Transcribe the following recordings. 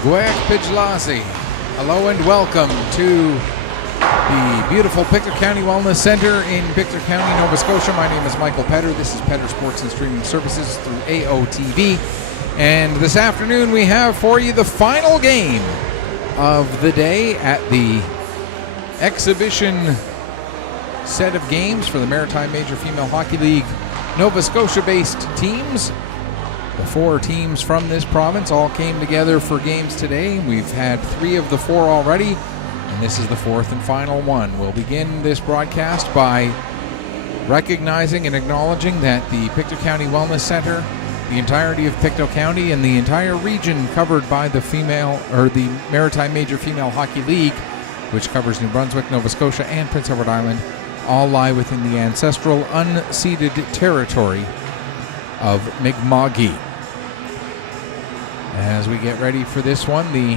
Pijlazi. Hello and welcome to the beautiful Pictou County Wellness Center in Pictou County, Nova Scotia. My name is Michael Petter. This is Petter Sports and Streaming Services through AOTV. And this afternoon we have for you the final game of the day at the exhibition set of games for the Maritime Major Female Hockey League Nova Scotia-based teams. The 4 teams from this province all came together for games today. We've had 3 of the 4 already, and this is the 4th and final one. We'll begin this broadcast by recognizing and acknowledging that the Pictou County Wellness Center, the entirety of Pictou County, and the entire region covered by the the Maritime Major Female Hockey League, which covers New Brunswick, Nova Scotia, and Prince Edward Island, all lie within the ancestral unceded territory of Mi'kma'ki. As we get ready for this one, the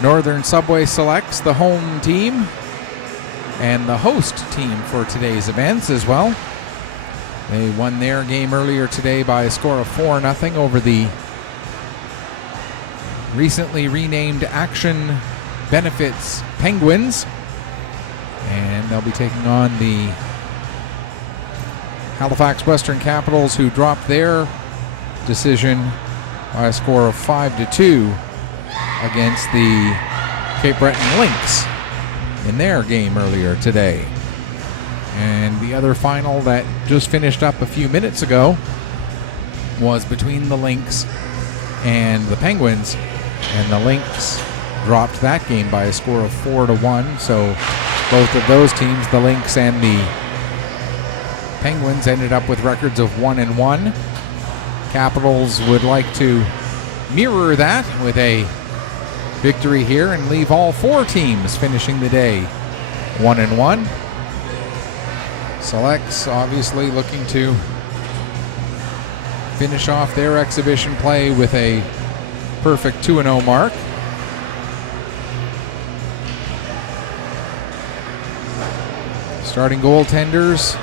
Northern Subway selects the home team and the host team for today's events as well. They won their game earlier today by a score of 4-0 over the recently renamed Action Benefits Penguins. And they'll be taking on the Halifax Western Capitals, who dropped their decision by a score of 5-2 against the Cape Breton Lynx in their game earlier today. And the other final that just finished up a few minutes ago was between the Lynx and the Penguins, and the Lynx dropped that game by a score of 4-1. So both of those teams, the Lynx and the Penguins, ended up with records of 1-1. Capitals would like to mirror that with a victory here and leave all 4 teams finishing the day 1-1. Selects obviously looking to finish off their exhibition play with a perfect 2-0 mark. Starting goaltenders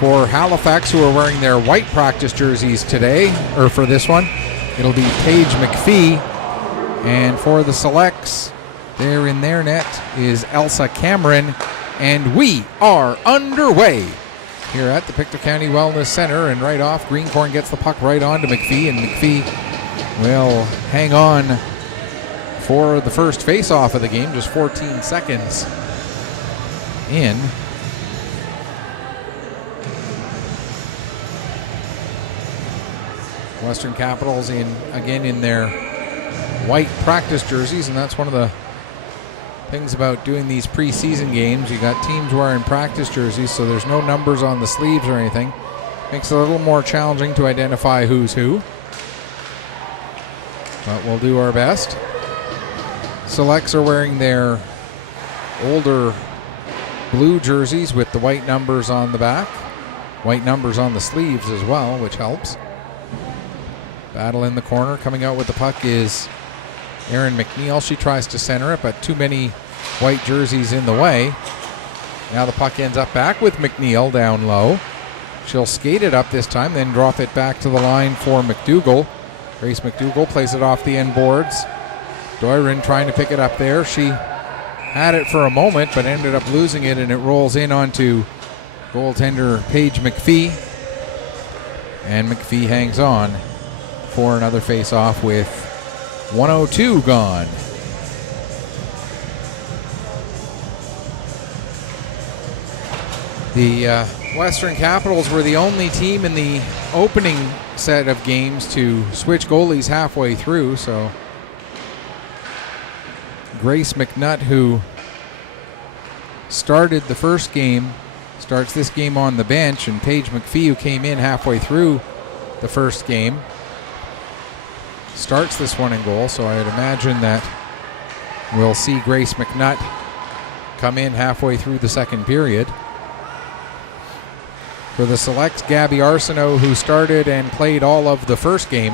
for Halifax, who are wearing their white practice jerseys today, or for this one, it'll be Paige McPhee. And for the Selects, there in their net is Elsa Cameron. And we are underway here at the Pictou County Wellness Center. And right off, Greencorn gets the puck right on to McPhee, and McPhee will hang on for the first face-off of the game, just 14 seconds in. Western Capitals again in their white practice jerseys, and that's one of the things about doing these preseason games. You got teams wearing practice jerseys, so there's no numbers on the sleeves or anything. Makes it a little more challenging to identify who's who, but we'll do our best. Selects are wearing their older blue jerseys with the white numbers on the back, white numbers on the sleeves as well, which helps. Battle in the corner. Coming out with the puck is Erin McNeil. She tries to center it, but too many white jerseys in the way. Now the puck ends up back with McNeil down low. She'll skate it up this time, then drop it back to the line for McDougall. Grace McDougall plays it off the end boards. Doiron trying to pick it up there. She had it for a moment, but ended up losing it, and it rolls in onto goaltender Paige McPhee. And McPhee hangs on for another face-off with 1:02 gone. The Western Capitals were the only team in the opening set of games to switch goalies halfway through, so Grace McNutt, who started the first game, starts this game on the bench, and Paige McPhee, who came in halfway through the first game, starts this one in goal. So I would imagine that we'll see Grace McNutt come in halfway through the second period. For the Selects, Gabby Arsenault, who started and played all of the first game,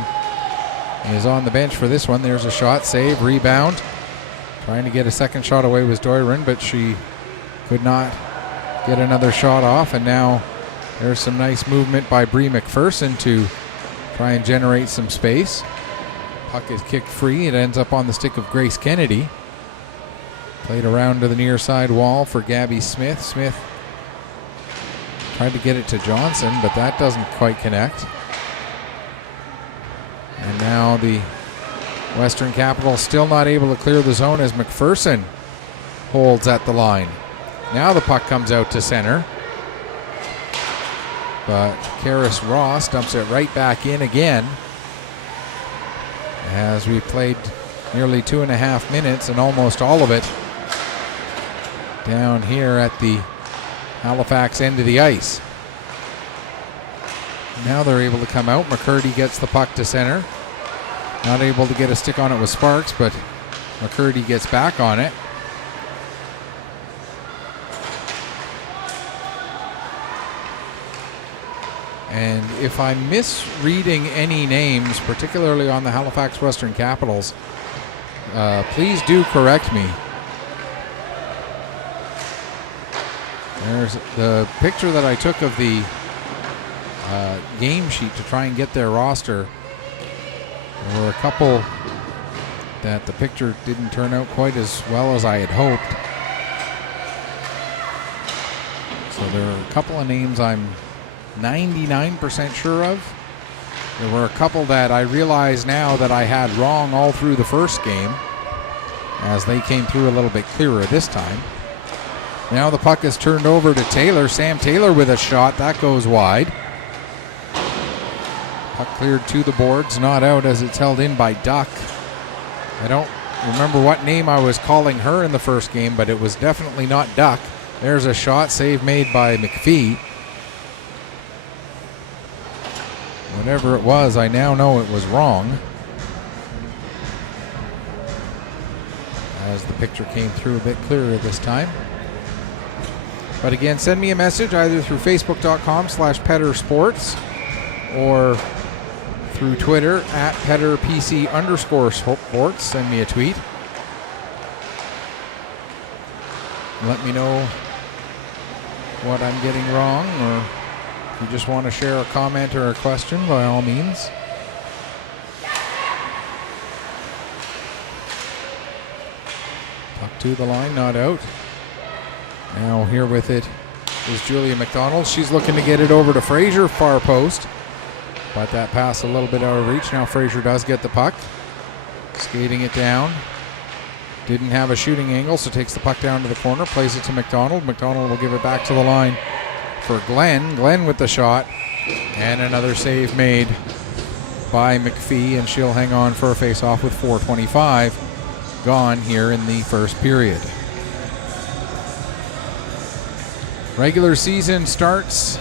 is on the bench for this one. There's a shot, save, rebound. Trying to get a second shot away was Doiron, but she could not get another shot off. And now there's some nice movement by Brie McPherson to try and generate some space. Puck is kicked free. It ends up on the stick of Grace Kennedy. Played around to the near side wall for Gabby Smith. Smith tried to get it to Johnson, but that doesn't quite connect. And now the Western Capitals still not able to clear the zone as McPherson holds at the line. Now the puck comes out to center. But Karis Ross dumps it right back in again. As we played nearly 2.5 minutes and almost all of it down here at the Halifax end of the ice. Now they're able to come out. McCurdy gets the puck to center. Not able to get a stick on it with Sparks, but McCurdy gets back on it. And if I'm misreading any names, particularly on the Halifax Western Capitals, please do correct me. There's the picture that I took of the game sheet to try and get their roster. There were a couple that the picture didn't turn out quite as well as I had hoped. So there are a couple of names I'm 99% sure of. There were a couple that I realize now that I had wrong all through the first game, as they came through a little bit clearer this time. Now the puck is turned over to Taylor. Sam Taylor with a shot. That goes wide. Puck cleared to the boards, not out as it's held in by Duck. I don't remember what name I was calling her in the first game, but it was definitely not Duck. There's a shot, save made by McPhee. Whatever it was, I now know it was wrong, as the picture came through a bit clearer this time. But again, send me a message either through facebook.com/PetterSports or through Twitter @PetterPC_sports. Send me a tweet. Let me know what I'm getting wrong, or if you just want to share a comment or a question, by all means. Puck to the line, not out. Now here with it is Julia McDonald. She's looking to get it over to Fraser, far post. But that pass a little bit out of reach. Now Fraser does get the puck. Skating it down. Didn't have a shooting angle, so takes the puck down to the corner. Plays it to McDonald. McDonald will give it back to the line for Glenn. Glenn with the shot. And another save made by McPhee, and she'll hang on for a face-off with 4:25 gone here in the first period. Regular season starts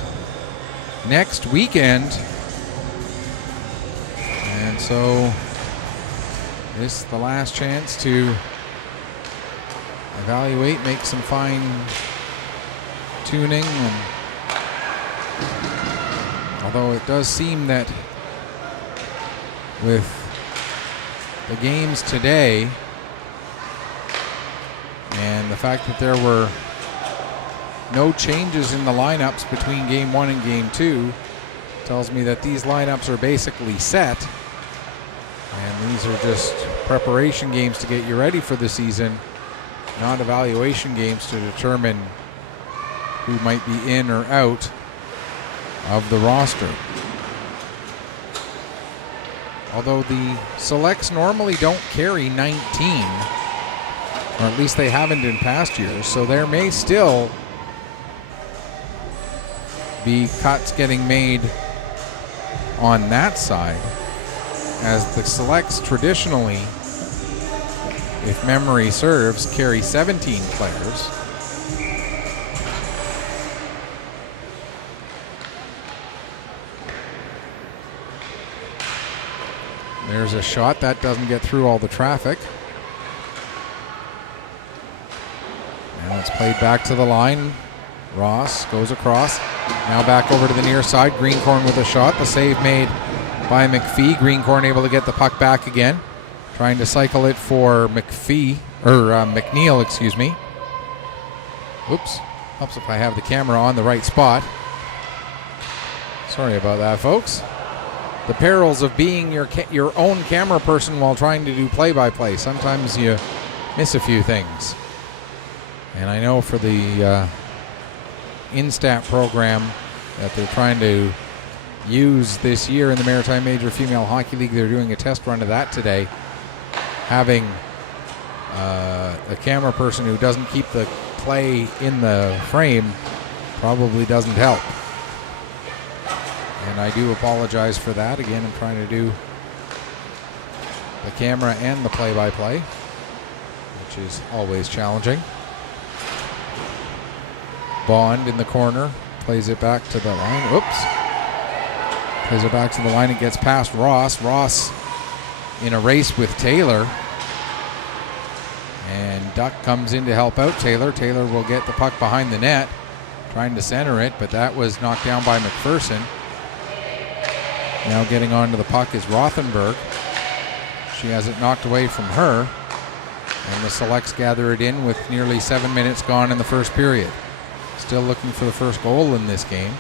next weekend. And so this is the last chance to evaluate, make some fine tuning. And although it does seem that with the games today and the fact that there were no changes in the lineups between game 1 and game 2 tells me that these lineups are basically set, and these are just preparation games to get you ready for the season, not evaluation games to determine who might be in or out of the roster. Although the selects normally don't carry 19, or at least they haven't in past years, so there may still be cuts getting made on that side, as the selects traditionally, if memory serves, carry 17 players. There's a shot that doesn't get through all the traffic. Now it's played back to the line. Ross goes across. Now back over to the near side. Greencorn with a shot. The save made by McPhee. Greencorn able to get the puck back again. Trying to cycle it for McNeil, excuse me. Oops. Helps if I have the camera on the right spot. Sorry about that, folks. the perils of being your own camera person while trying to do play-by-play. Sometimes you miss a few things. And I know for the Instat program that they're trying to use this year in the Maritime Major Female Hockey League, they're doing a test run of that today. Having a camera person who doesn't keep the play in the frame probably doesn't help. And I do apologize for that. Again, I'm trying to do the camera and the play-by-play, which is always challenging. Bond in the corner, plays it back to the line. Oops. Plays it back to the line. It gets past Ross. Ross in a race with Taylor. And Duck comes in to help out Taylor. Taylor will get the puck behind the net, trying to center it, but that was knocked down by McPherson. Now getting onto the puck is Rothenberg. She has it knocked away from her. And the Selects gather it in with nearly 7 minutes gone in the first period. Still looking for the first goal in this game.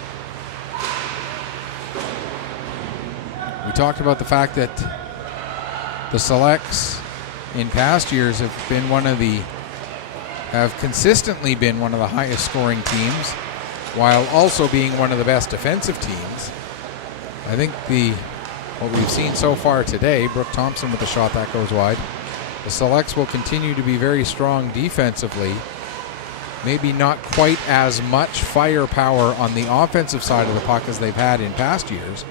We talked about the fact that the Selects in past years have consistently been one of the highest scoring teams, while also being one of the best defensive teams. I think what we've seen so far today, Brooke Thompson with the shot that goes wide, the Selects will continue to be very strong defensively. Maybe not quite as much firepower on the offensive side of the puck as they've had in past years,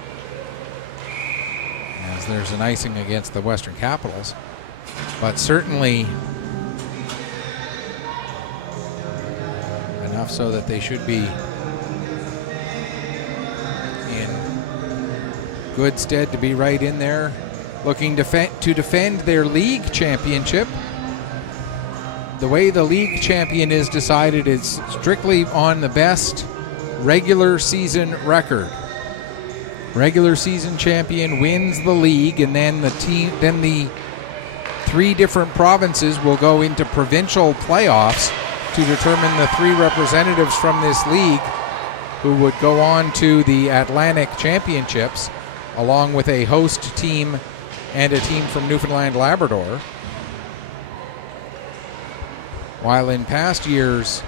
as there's an icing against the Western Capitals. But certainly enough so that they should be in good stead to be right in there, looking to defend their league championship. The way the league champion is decided is strictly on the best regular season record. Regular season champion wins the league, and then the 3 different provinces will go into provincial playoffs to determine the 3 representatives from this league who would go on to the Atlantic Championships, along with a host team and a team from Newfoundland, Labrador. While in past years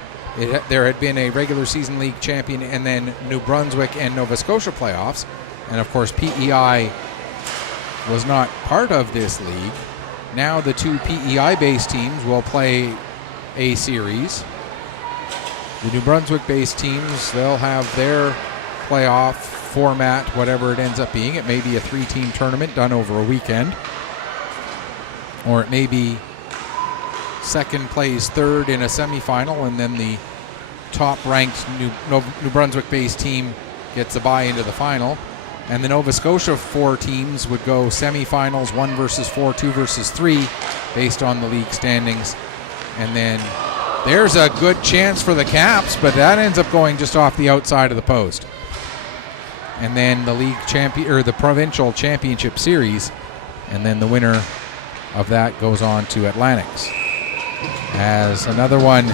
there had been a regular season league champion and then New Brunswick and Nova Scotia playoffs, and of course PEI was not part of this league. Now the 2 PEI-based teams will play a series. The New Brunswick-based teams, they'll have their playoff format, whatever it ends up being. It may be a 3-team tournament done over a weekend, or it may be second plays third in a semifinal, and then the top-ranked New Brunswick-based team gets a bye into the final. And the Nova Scotia 4 teams would go semifinals, 1 versus 4, 2 versus 3, based on the league standings. And then there's a good chance for the Caps, but that ends up going just off the outside of the post. And then the league champion, or the provincial championship series, and then the winner of that goes on to Atlantics. As another one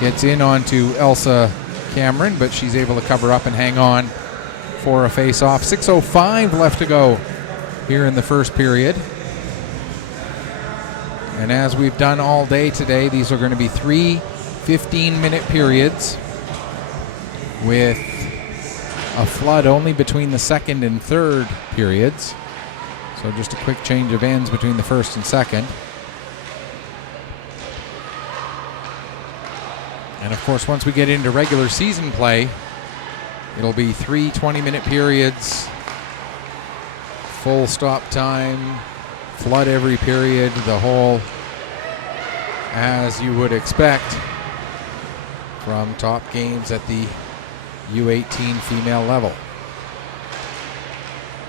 gets in onto Elsa Cameron, but she's able to cover up and hang on for a face-off. 6:05 left to go here in the first period. And as we've done all day today, these are going to be 3 15-minute periods with a flood only between the second and third periods. So just a quick change of ends between the first and second. And of course, once we get into regular season play, it'll be 3 20-minute periods, full stop time, flood every period, the whole, as you would expect from top games at the U18 female level.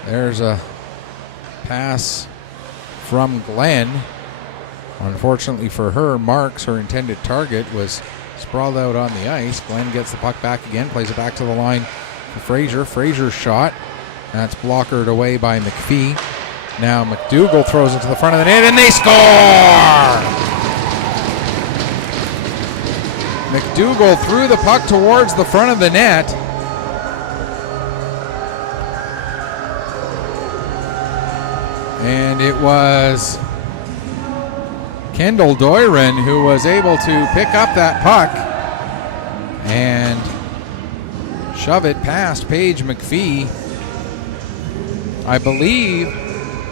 There's a pass from Glenn. Unfortunately for her, Marks, her intended target, was sprawled out on the ice. Glenn gets the puck back again, plays it back to the line for Fraser. Fraser's shot, that's blockered away by McPhee. Now McDougall throws it to the front of the net, and they score! McDougall threw the puck towards the front of the net. And it was Kendall Doiron who was able to pick up that puck and shove it past Paige McPhee. I believe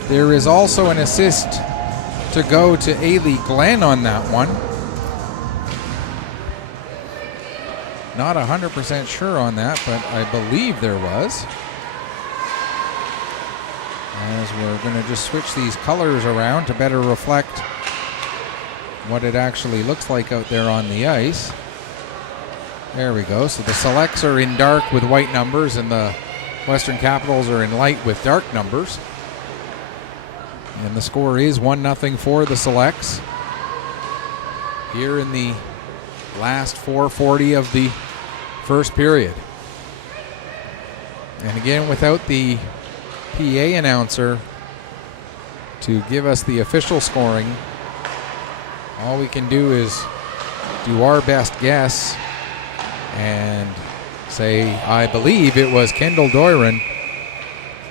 there is also an assist to go to Ailey Glenn on that one. Not 100% sure on that, but I believe there was. As we're going to just switch these colors around to better reflect what it actually looks like out there on the ice. There we go. So the Selects are in dark with white numbers and the Western Capitals are in light with dark numbers. And the score is 1-0 for the Selects here in the last 4:40 of the first period. And again, without the PA announcer to give us the official scoring, all we can do is do our best guess and say, I believe it was Kendall Doiron,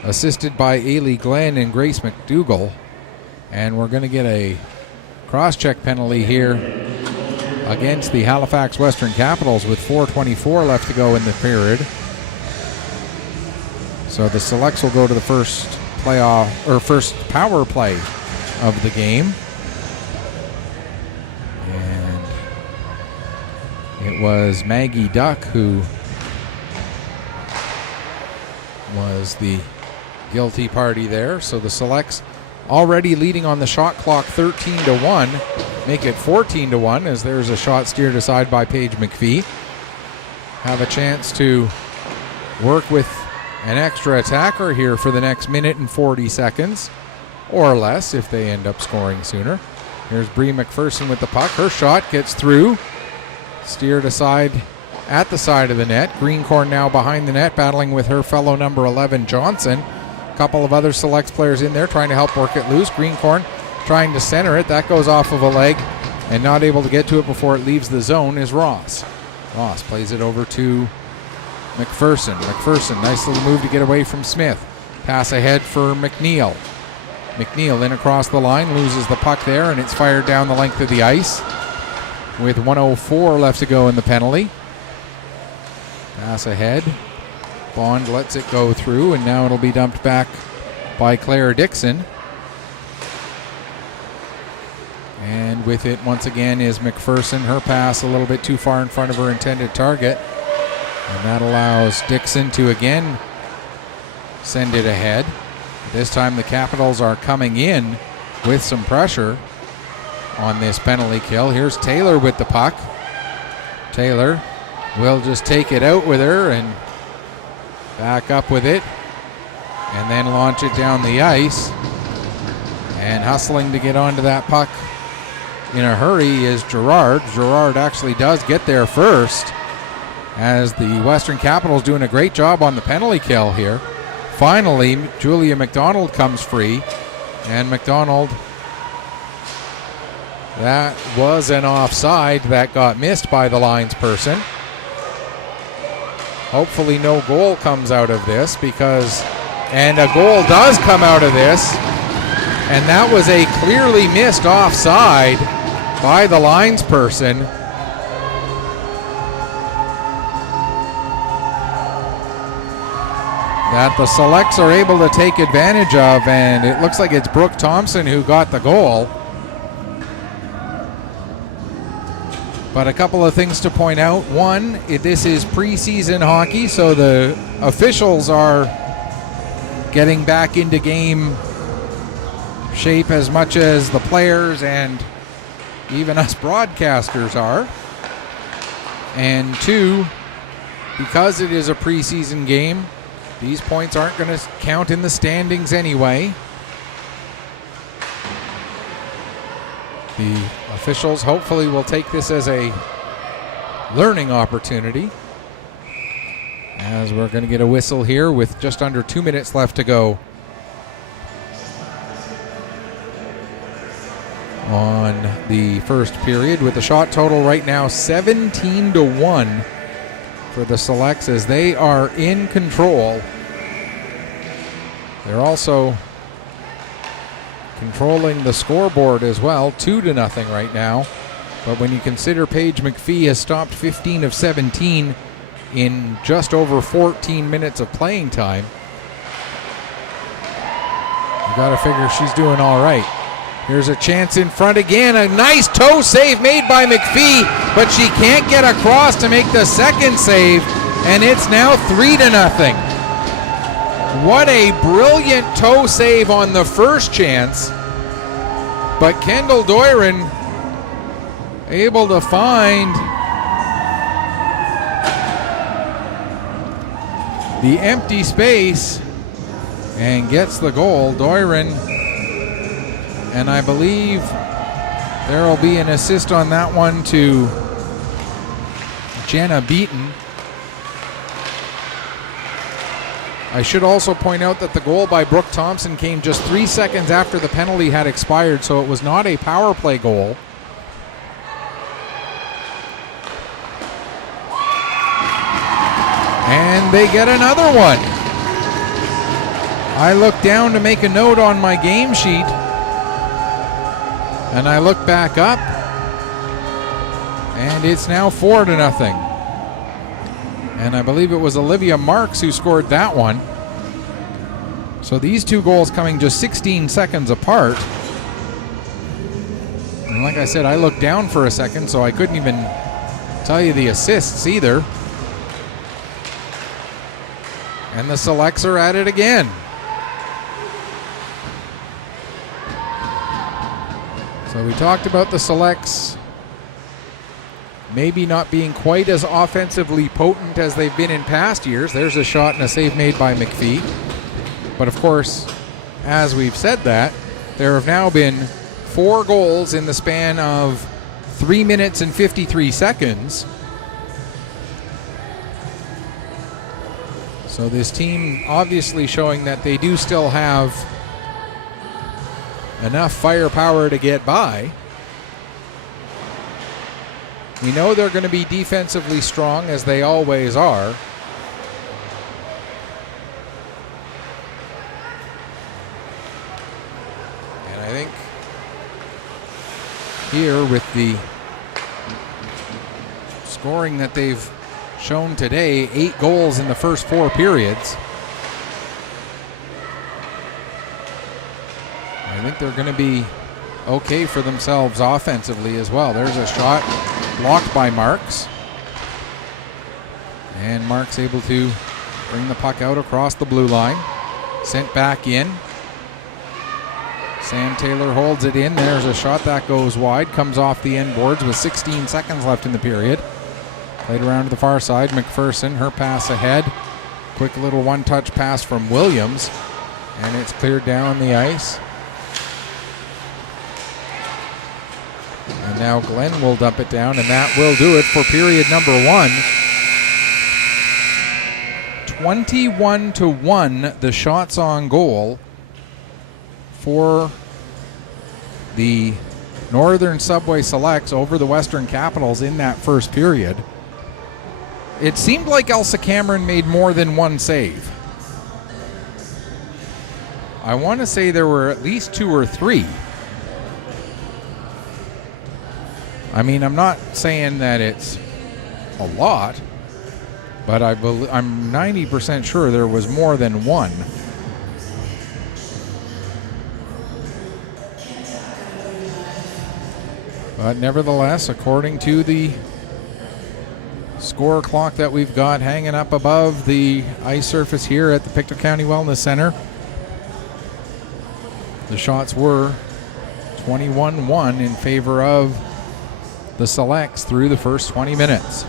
assisted by Ailey Glenn and Grace McDougall. And we're going to get a cross-check penalty here against the Halifax Western Capitals with 4:24 left to go in the period. So the Selects will go to the first power play of the game. And it was Maggie Duck who was the guilty party there. So the Selects already leading on the shot clock 13-1, make it 14-1 as there's a shot steered aside by Paige McPhee. Have a chance to work with an extra attacker here for the next minute and 40 seconds, or less if they end up scoring sooner. Here's Bree McPherson with the puck. Her shot gets through, steered aside at the side of the net. Greencorn now behind the net, battling with her fellow number 11, Johnson. A couple of other Selects players in there trying to help work it loose. Greencorn trying to center it. That goes off of a leg, and not able to get to it before it leaves the zone is Ross. Ross plays it over to McPherson. McPherson, nice little move to get away from Smith. Pass ahead for McNeil. McNeil in across the line, loses the puck there, and it's fired down the length of the ice with 1:04 left to go in the penalty. Pass ahead. Bond lets it go through, and now it'll be dumped back by Claire Dixon. And with it once again is McPherson. Her pass a little bit too far in front of her intended target. And that allows Dixon to again send it ahead. This time the Capitals are coming in with some pressure on this penalty kill. Here's Taylor with the puck. Taylor will just take it out with her and back up with it, and then launch it down the ice. And hustling to get onto that puck in a hurry is Gerard. Gerard actually does get there first, as the Western Capitals doing a great job on the penalty kill here. Finally, Julia McDonald comes free, and McDonald, that was an offside that got missed by the linesperson. Hopefully no goal comes out of this, and a goal does come out of this, and that was a clearly missed offside by the linesperson. That the Selects are able to take advantage of, and it looks like it's Brooke Thompson who got the goal. But a couple of things to point out. One, this is preseason hockey, so the officials are getting back into game shape as much as the players and even us broadcasters are. And two, because it is a preseason game, these points aren't going to count in the standings anyway. The officials hopefully will take this as a learning opportunity, as we're going to get a whistle here with just under 2 minutes left to go on the first period, with the shot total right now 17-1 for the Selects as they are in control. They're also controlling the scoreboard as well, 2-0 right now. But when you consider Paige McPhee has stopped 15 of 17 in just over 14 minutes of playing time, you got to figure she's doing all right. Here's a chance in front again. A nice toe save made by McPhee, but she can't get across to make the second save, and it's now 3-0. What a brilliant toe save on the first chance, but Kendall Doiron able to find the empty space and gets the goal. Doiron, and I believe there will be an assist on that one to Jenna Beaton. I should also point out that the goal by Brooke Thompson came just 3 seconds after the penalty had expired, so it was not a power play goal. And they get another one. I look down to make a note on my game sheet, and I look back up, and it's now 4-0. And I believe it was Olivia Marks who scored that one. So these two goals coming just 16 seconds apart. And like I said, I looked down for a second, so I couldn't even tell you the assists either. And the Selects are at it again. So we talked about the Selects maybe not being quite as offensively potent as they've been in past years. There's a shot and a save made by McPhee. But of course, as we've said that, there have now been 4 goals in the span of 3 minutes and 53 seconds. So this team obviously showing that they do still have enough firepower to get by. We know they're going to be defensively strong, as they always are. And I think here with the scoring that they've shown today, 8 goals in the first 4 periods, I think they're going to be okay for themselves offensively as well. There's a shot blocked by Marks, and Marks able to bring the puck out across the blue line, sent back in. Sam Taylor holds it in. There's a shot that goes wide, comes off the end boards with 16 seconds left in the period. Played around to the far side. McPherson, her pass ahead. Quick little one-touch pass from Williams, and it's cleared down the ice. And now Glenn will dump it down, and that will do it for period number 1. 21-1, the shots on goal for the Northern Subway Selects over the Western Capitals in that first period. It seemed like Elsa Cameron made more than one save. I want to say there were at least 2 or 3. I mean, I'm not saying that it's a lot, but I'm 90% sure there was more than one. But nevertheless, according to the score clock that we've got hanging up above the ice surface here at the Pictou County Wellness Center, the shots were 21-1 in favor of the Selects through the first 20 minutes.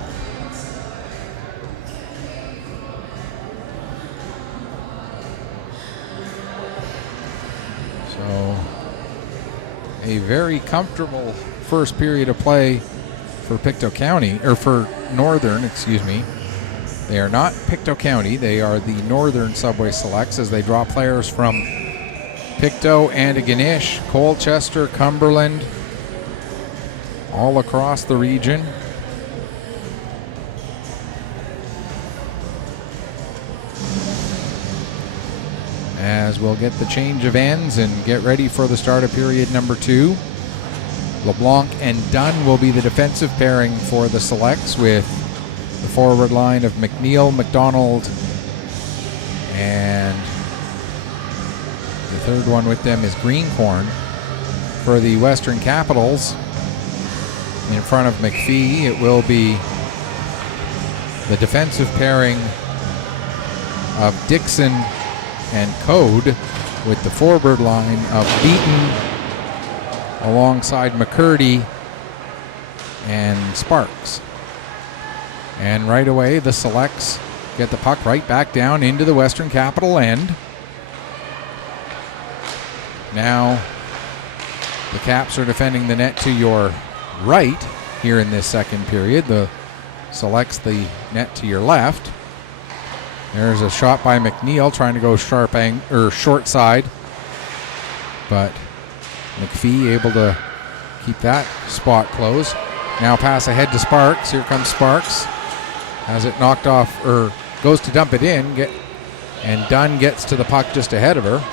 So a very comfortable first period of play for Pictou County, or for Northern, excuse me. They are not Pictou County, they are the Northern Subway Selects, as they draw players from Pictou, Antigonish, Colchester, Cumberland, all across the region. as we'll get the change of ends and get ready for the start of period number 2. LeBlanc and Dunn will be the defensive pairing for the Selects, with the forward line of McNeil, McDonald, and the third one with them is Greencorn. For the Western Capitals, in front of McPhee, it will be the defensive pairing of Dixon and Code, with the forward line of Beaton alongside McCurdy and Sparks. And right away, the Selects get the puck right back down into the Western Capital end. Now, the Caps are defending the net to your right here in this second period. The Selects the net to your left. There's a shot by McNeil trying to go short side, but McPhee able to keep that spot closed. Now pass ahead to Sparks. Here comes Sparks. Has it knocked off, or goes to dump it in, and Dunn gets to the puck just ahead of her.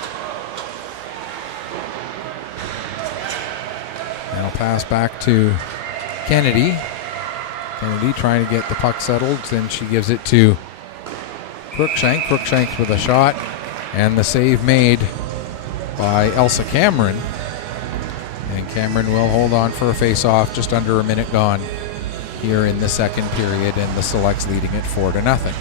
Now pass back to Kennedy. Kennedy trying to get the puck settled. Then she gives it to Crookshank. Crookshank with a shot, and the save made by Elsa Cameron. And Cameron will hold on for a face-off. Just under a minute gone here in the second period, and the Selects leading it 4-0.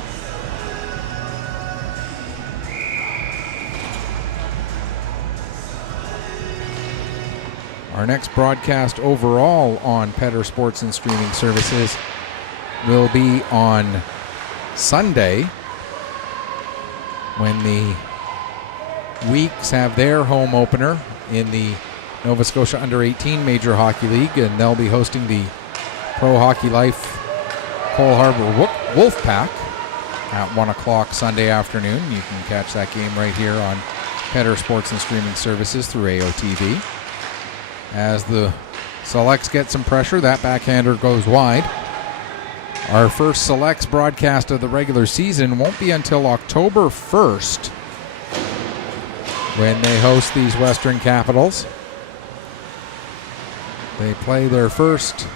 Our next broadcast overall on Petter Sports and Streaming Services will be on Sunday, when the Weeks have their home opener in the Nova Scotia Under-18 Major Hockey League, and they'll be hosting the Pro Hockey Life Cole Harbour Wolfpack at 1 o'clock Sunday afternoon. You can catch that game right here on Petter Sports and Streaming Services through AOTV. As the Selects get some pressure, that backhander goes wide. Our first Selects broadcast of the regular season won't be until October 1st, when they host these Western Capitals. They play their first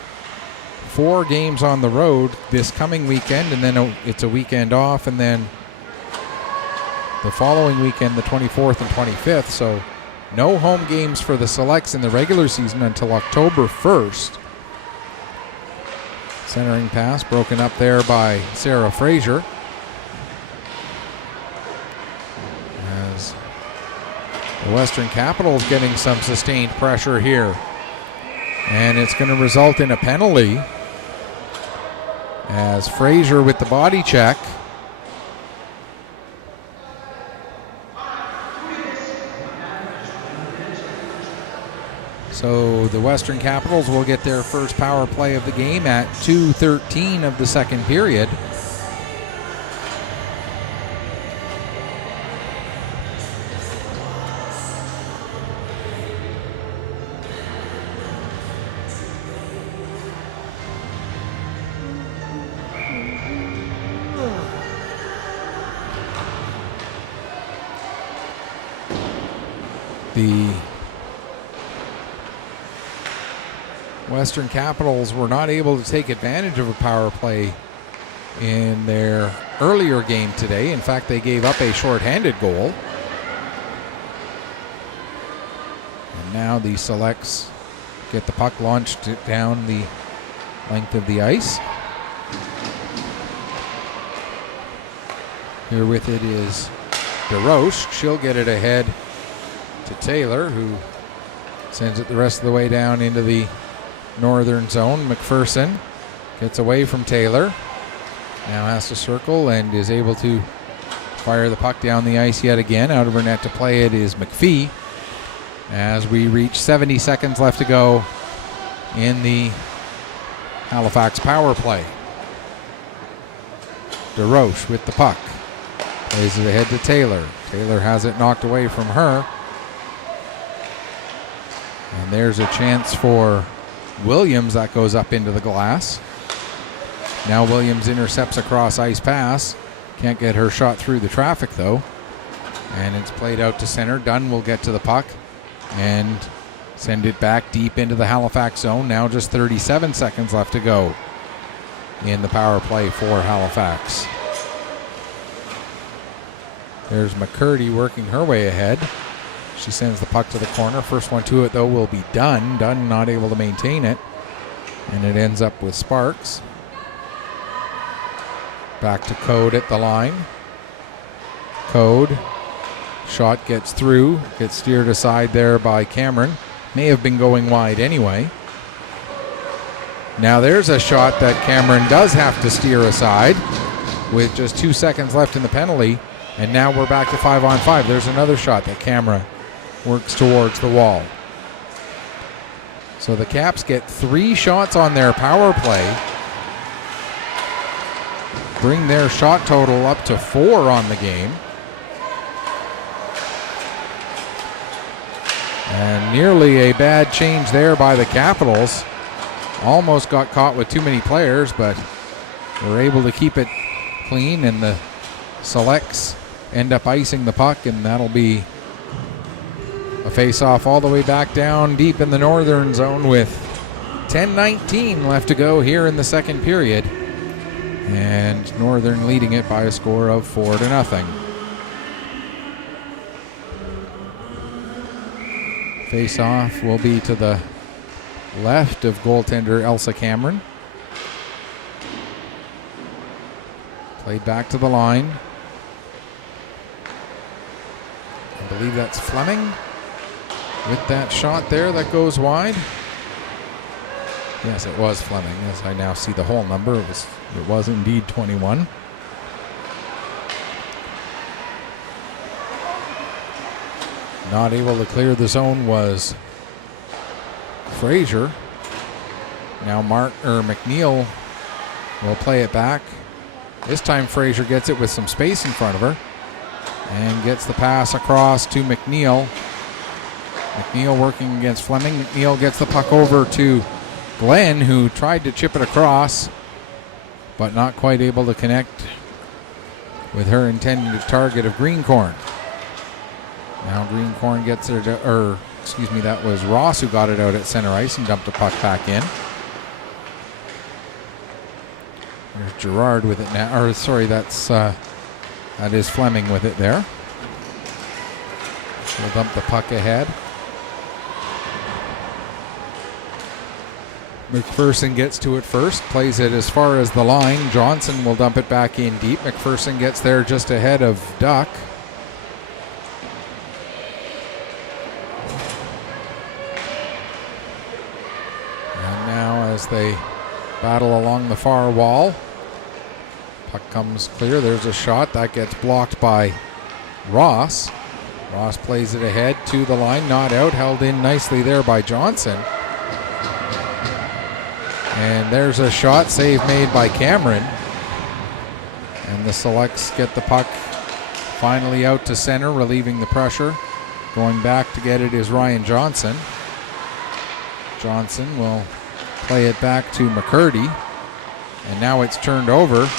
4 games on the road this coming weekend, and then it's a weekend off, and then the following weekend, the 24th and 25th. So no home games for the Selects in the regular season until October 1st. Centering pass broken up there by Sarah Fraser. As the Western Capitals getting some sustained pressure here. And it's going to result in a penalty, as Fraser with the body check. So the Western Capitals will get their first power play of the game at 2:13 of the second period. The Western Capitals were not able to take advantage of a power play in their earlier game today. In fact, they gave up a shorthanded goal. And now the Selects get the puck launched down the length of the ice. Here with it is DeRoche. She'll get it ahead to Taylor, who sends it the rest of the way down into the northern zone. McPherson gets away from Taylor. Now has to circle and is able to fire the puck down the ice yet again. Out of her net to play it is McPhee, as we reach 70 seconds left to go in the Halifax power play. DeRoche with the puck. Plays it ahead to Taylor. Taylor has it knocked away from her. And there's a chance for Williams that goes up into the glass. Now Williams intercepts a cross ice pass. Can't get her shot through the traffic though. And it's played out to center. Dunn will get to the puck and send it back deep into the Halifax zone. Now just 37 seconds left to go in the power play for Halifax. There's McCurdy working her way ahead. She sends the puck to the corner. First one to it, though, will be Dunn. Dunn not able to maintain it. And it ends up with Sparks. Back to Code at the line. Code. Shot gets through. Gets steered aside there by Cameron. May have been going wide anyway. Now there's a shot that Cameron does have to steer aside with just 2 seconds left in the penalty. And now we're back to 5-on-5. There's another shot that Camera works towards the wall. So the Caps get 3 shots on their power play. Bring their shot total up to 4 on the game. And nearly a bad change there by the Capitals. Almost got caught with too many players, but were able to keep it clean, and the Selects end up icing the puck, and that'll be a face-off all the way back down deep in the northern zone with 10:19 left to go here in the second period. And Northern leading it by a score of 4-0. Face-off will be to the left of goaltender Elsa Cameron. Played back to the line. I believe that's Fleming with that shot there that goes wide. Yes, it was Fleming, as I now see the whole number. It was indeed 21. Not able to clear the zone was Fraser. Now McNeil will play it back. This time Fraser gets it with some space in front of her and gets the pass across to McNeil. McNeil working against Fleming. McNeil gets the puck over to Glenn, who tried to chip it across, but not quite able to connect with her intended target of Greencorn. Now Greencorn gets it, that was Ross who got it out at center ice and dumped the puck back in. There's Gerard with it now, that is Fleming with it there. We'll dump the puck ahead. McPherson gets to it first, plays it as far as the line. Johnson will dump it back in deep. McPherson gets there just ahead of Duck. And now as they battle along the far wall, puck comes clear. There's a shot that gets blocked by Ross. Ross plays it ahead to the line, not out, held in nicely there by Johnson. And there's a shot, save made by Cameron. And the Selects get the puck finally out to center, relieving the pressure. Going back to get it is Ryan Johnson. Johnson will play it back to McCurdy. And now it's turned over.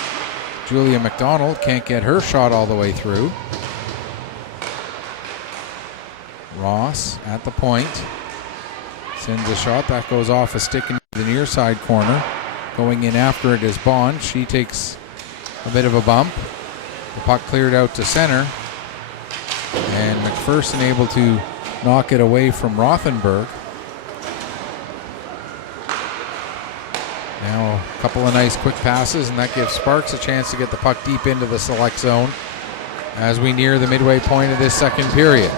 Julia McDonald can't get her shot all the way through. Ross at the point. Sends a shot that goes off a stick into the near side corner. Going in after it is Bond. She takes a bit of a bump. The puck cleared out to center. And McPherson able to knock it away from Rothenberg. Now a couple of nice quick passes, and that gives Sparks a chance to get the puck deep into the Select zone as we near the midway point of this second period.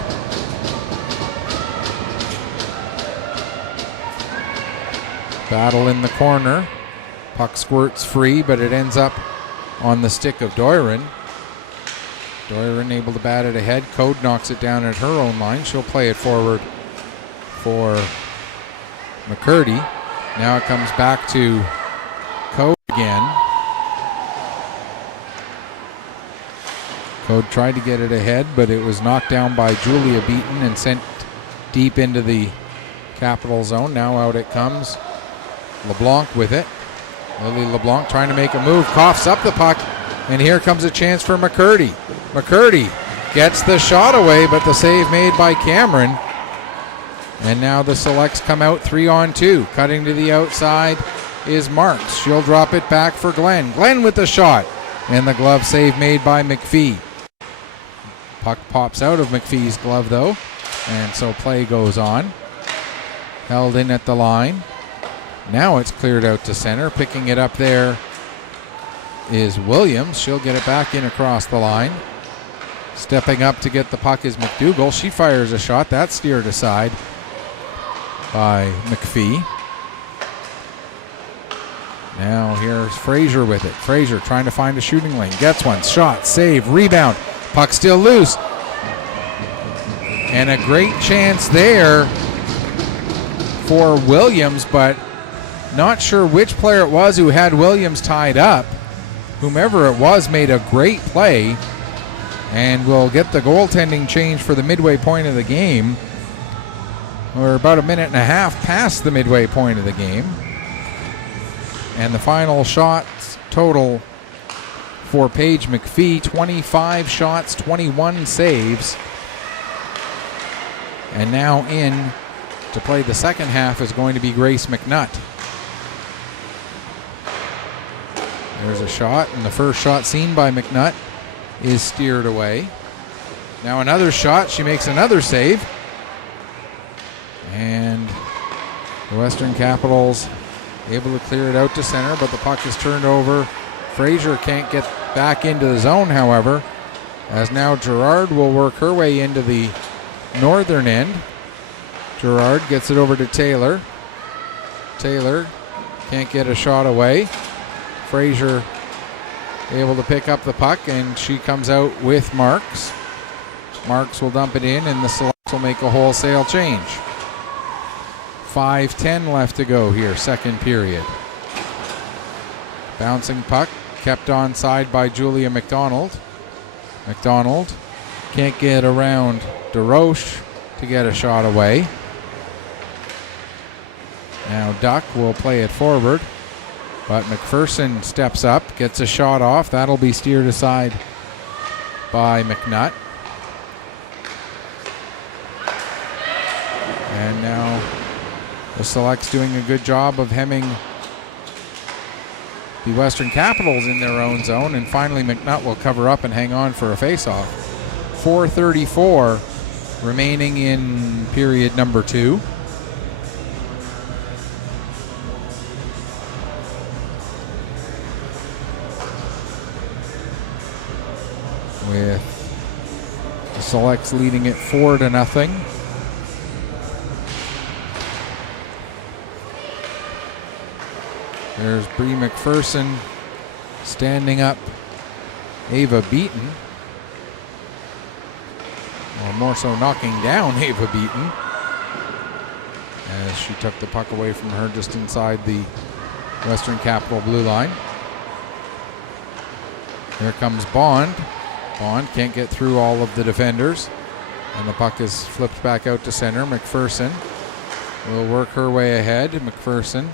Battle in the corner. Puck squirts free, but it ends up on the stick of Doiron. Doiron able to bat it ahead. Code knocks it down at her own line. She'll play it forward for McCurdy. Now it comes back to Code again. Code tried to get it ahead, but it was knocked down by Julia Beaton and sent deep into the Capital zone. Now out it comes. LeBlanc with it. Lily LeBlanc trying to make a move, coughs up the puck, and here comes a chance for McCurdy. McCurdy gets the shot away, but the save made by Cameron. And now the Selects come out 3-on-2. Cutting to the outside is Marks. She'll drop it back for Glenn. Glenn with the shot. And the glove save made by McPhee. Puck pops out of McPhee's glove though. And so play goes on. Held in at the line. Now it's cleared out to center. Picking it up there is Williams. She'll get it back in across the line. Stepping up to get the puck is McDougall. She fires a shot. That's steered aside by McPhee. Now here's Fraser with it. Fraser trying to find a shooting lane. Gets one. Shot. Save. Rebound. Puck still loose. And a great chance there for Williams, but not sure which player it was who had Williams tied up. Whomever it was made a great play and will get the goaltending change for the midway point of the game. We're about a minute and a half past the midway point of the game. And the final shots total for Paige McPhee, 25 shots, 21 saves. And now in to play the second half is going to be Grace McNutt. There's a shot, and the first shot seen by McNutt is steered away. Now another shot. She makes another save. And the Western Capitals able to clear it out to center, but the puck is turned over. Fraser can't get back into the zone, however, as now Gerard will work her way into the northern end. Gerard gets it over to Taylor. Taylor can't get a shot away. Fraser able to pick up the puck, and she comes out with Marks. Marks will dump it in, and the Selects will make a wholesale change. 5:10 left to go here, second period. Bouncing puck, kept onside by Julia McDonald. McDonald can't get around DeRoche to get a shot away. Now Duck will play it forward, but McPherson steps up, gets a shot off. That'll be steered aside by McNutt. And now the Selects doing a good job of hemming the Western Capitals in their own zone, and finally McNutt will cover up and hang on for a face-off. 4:34 remaining in period number 2. With the Selects leading it 4-0. There's Bree McPherson standing up Ava Beaton. Or more so knocking down Ava Beaton as she took the puck away from her just inside the Western Capital blue line. Here comes Bond. Bond can't get through all of the defenders, and the puck is flipped back out to center. McPherson will work her way ahead. McPherson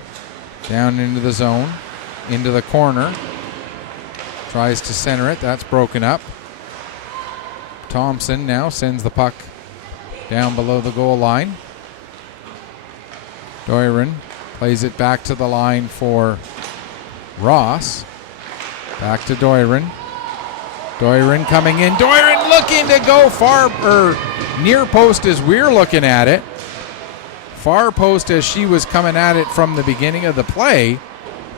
down into the zone, into the corner. Tries to center it. That's broken up. Thompson now sends the puck down below the goal line. Doiron plays it back to the line for Ross. Back to Doiron. Doiron coming in. Doiron looking to go far, or near post as we're looking at it. Far post as she was coming at it from the beginning of the play,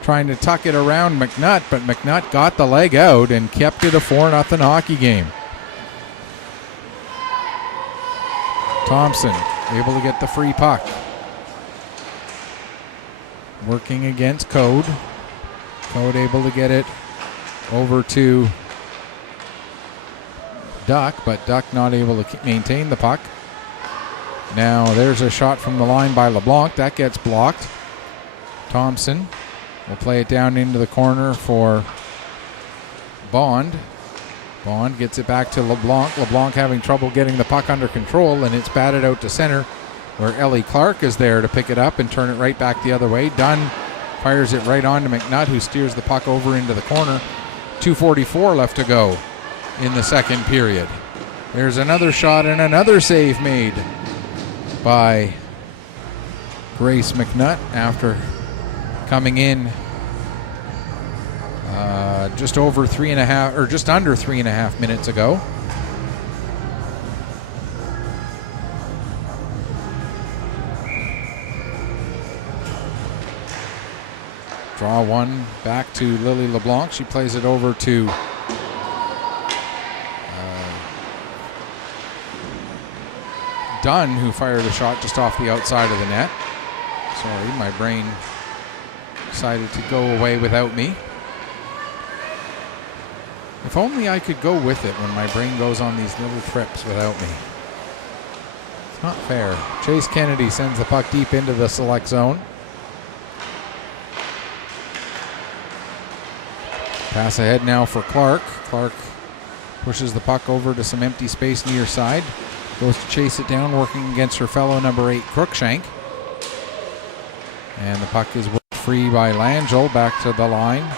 trying to tuck it around McNutt, but McNutt got the leg out and kept it a 4-0 hockey game. Thompson able to get the free puck. Working against Code. Code able to get it over to Duck, but Duck not able to maintain the puck. Now there's a shot from the line by LeBlanc. That gets blocked. Thompson will play it down into the corner for Bond. Bond gets it back to LeBlanc. LeBlanc having trouble getting the puck under control, and it's batted out to center where Ellie Clark is there to pick it up and turn it right back the other way. Dunn fires it right on to McNutt, who steers the puck over into the corner. 2:44 left to go in the second period. There's another shot and another save made by Grace McNutt after coming in just over 3.5 or just under 3.5 minutes ago. Draw one back to Lily LeBlanc. She plays it over to Dunn, who fired a shot just off the outside of the net. Sorry, my brain decided to go away without me. If only I could go with it when my brain goes on these little trips without me. It's not fair. Chase Kennedy sends the puck deep into the select zone. Pass ahead now for Clark. Clark pushes the puck over to some empty space near side. Goes to chase it down, working against her fellow number 8, Crookshank. And the puck is whipped free by Langell back to the line.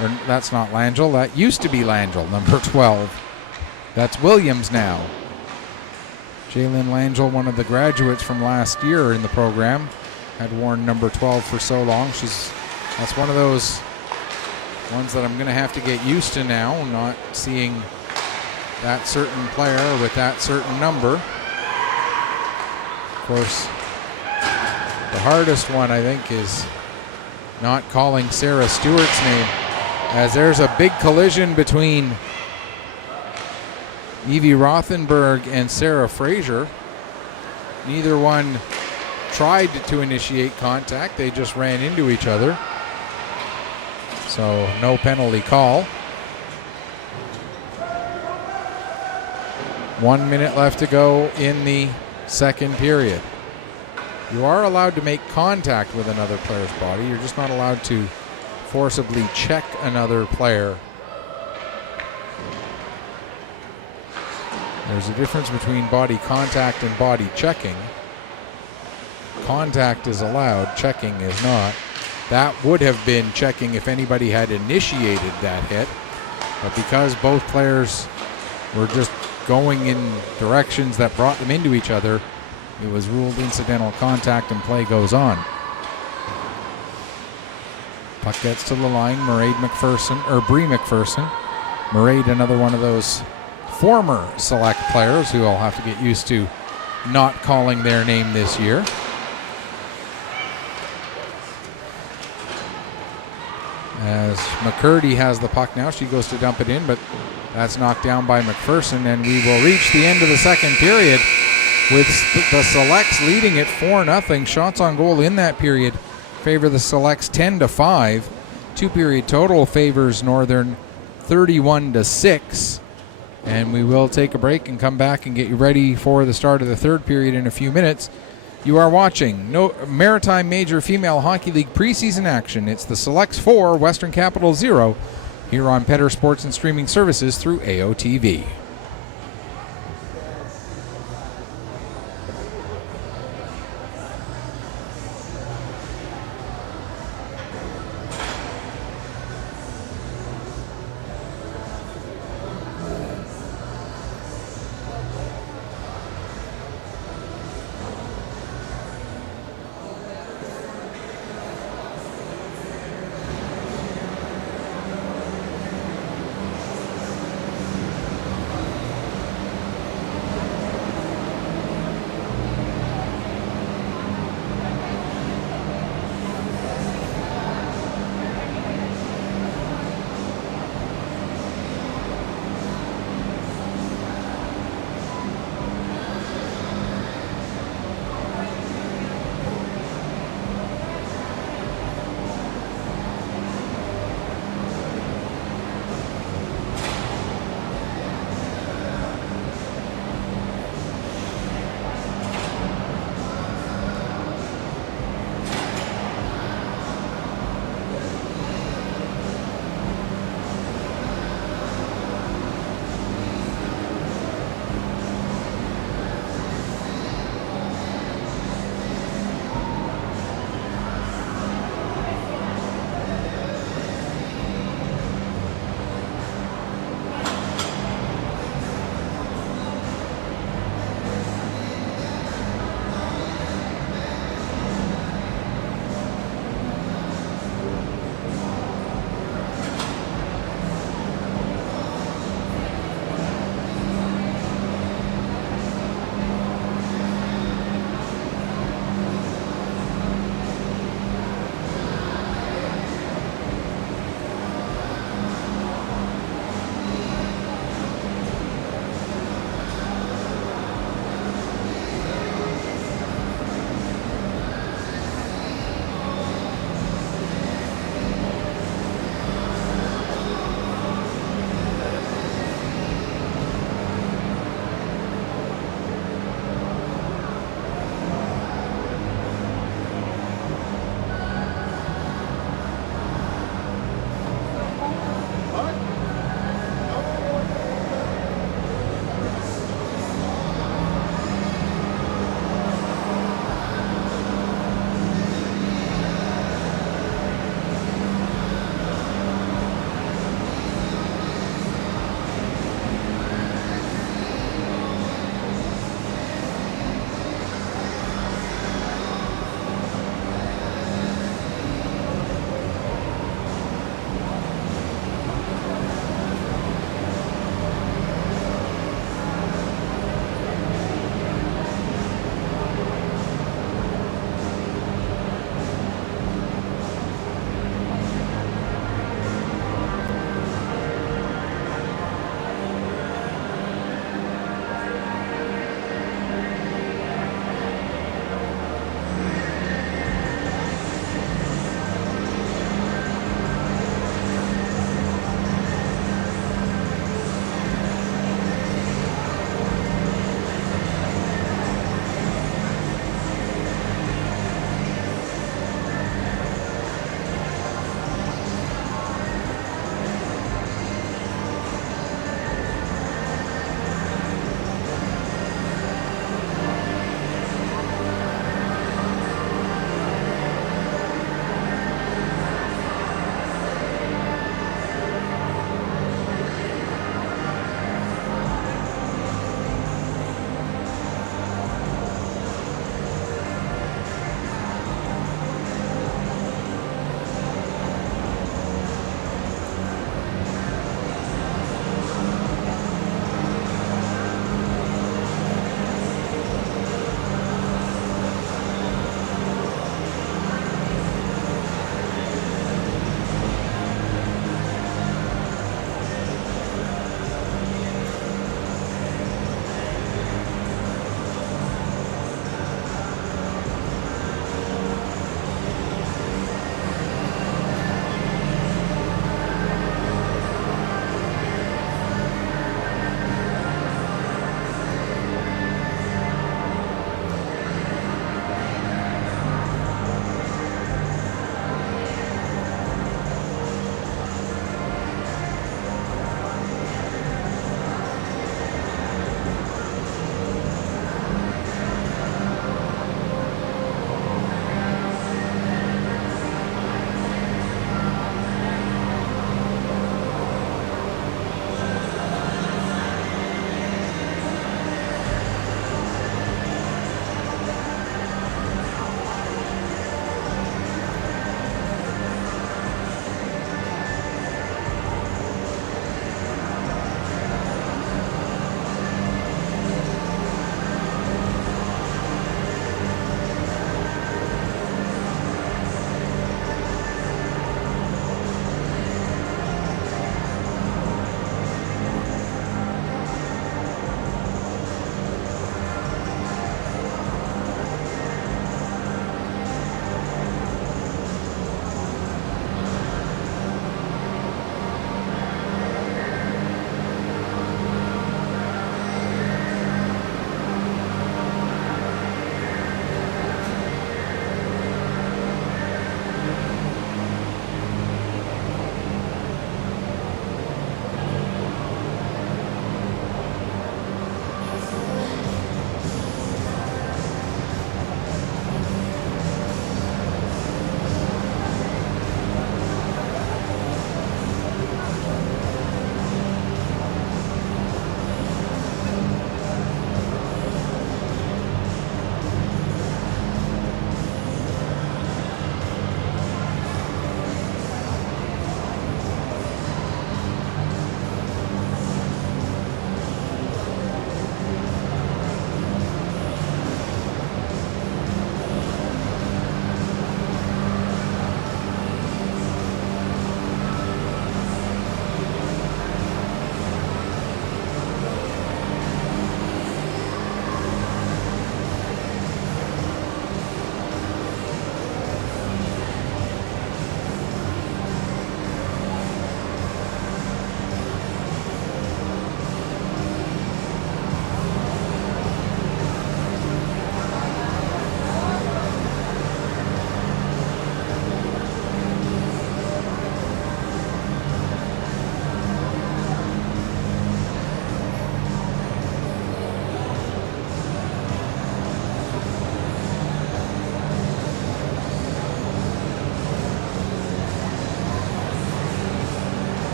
Or that's not Langell, that used to be Langell, number 12. That's Williams now. Jalen Langell, one of the graduates from last year in the program, had worn number 12 for so long. That's one of those ones that I'm going to have to get used to now, not seeing that certain player with that certain number. Of course, the hardest one, I think, is not calling Sarah Stewart's name, as there's a big collision between Evie Rothenberg and Sarah Fraser. Neither one tried to initiate contact. They just ran into each other. So no penalty call. 1 minute left to go in the second period. You are allowed to make contact with another player's body. You're just not allowed to forcibly check another player. There's a difference between body contact and body checking. Contact is allowed, checking is not. That would have been checking if anybody had initiated that hit. But because both players were just going in directions that brought them into each other, it was ruled incidental contact and play goes on. Puck gets to the line. Brie McPherson. Mairead, another one of those former select players who I'll have to get used to not calling their name this year. As McCurdy has the puck now, she goes to dump it in, but that's knocked down by McPherson, and we will reach the end of the second period with the Selects leading it 4-0. Shots on goal in that period favor the Selects 10-5. Two-period total favors Northern 31-6. And we will take a break and come back and get you ready for the start of the third period in a few minutes. You are watching Maritime Major Female Hockey League preseason action. It's the Selects 4, Western Capital 0, here on Petter Sports and Streaming Services through AOTV.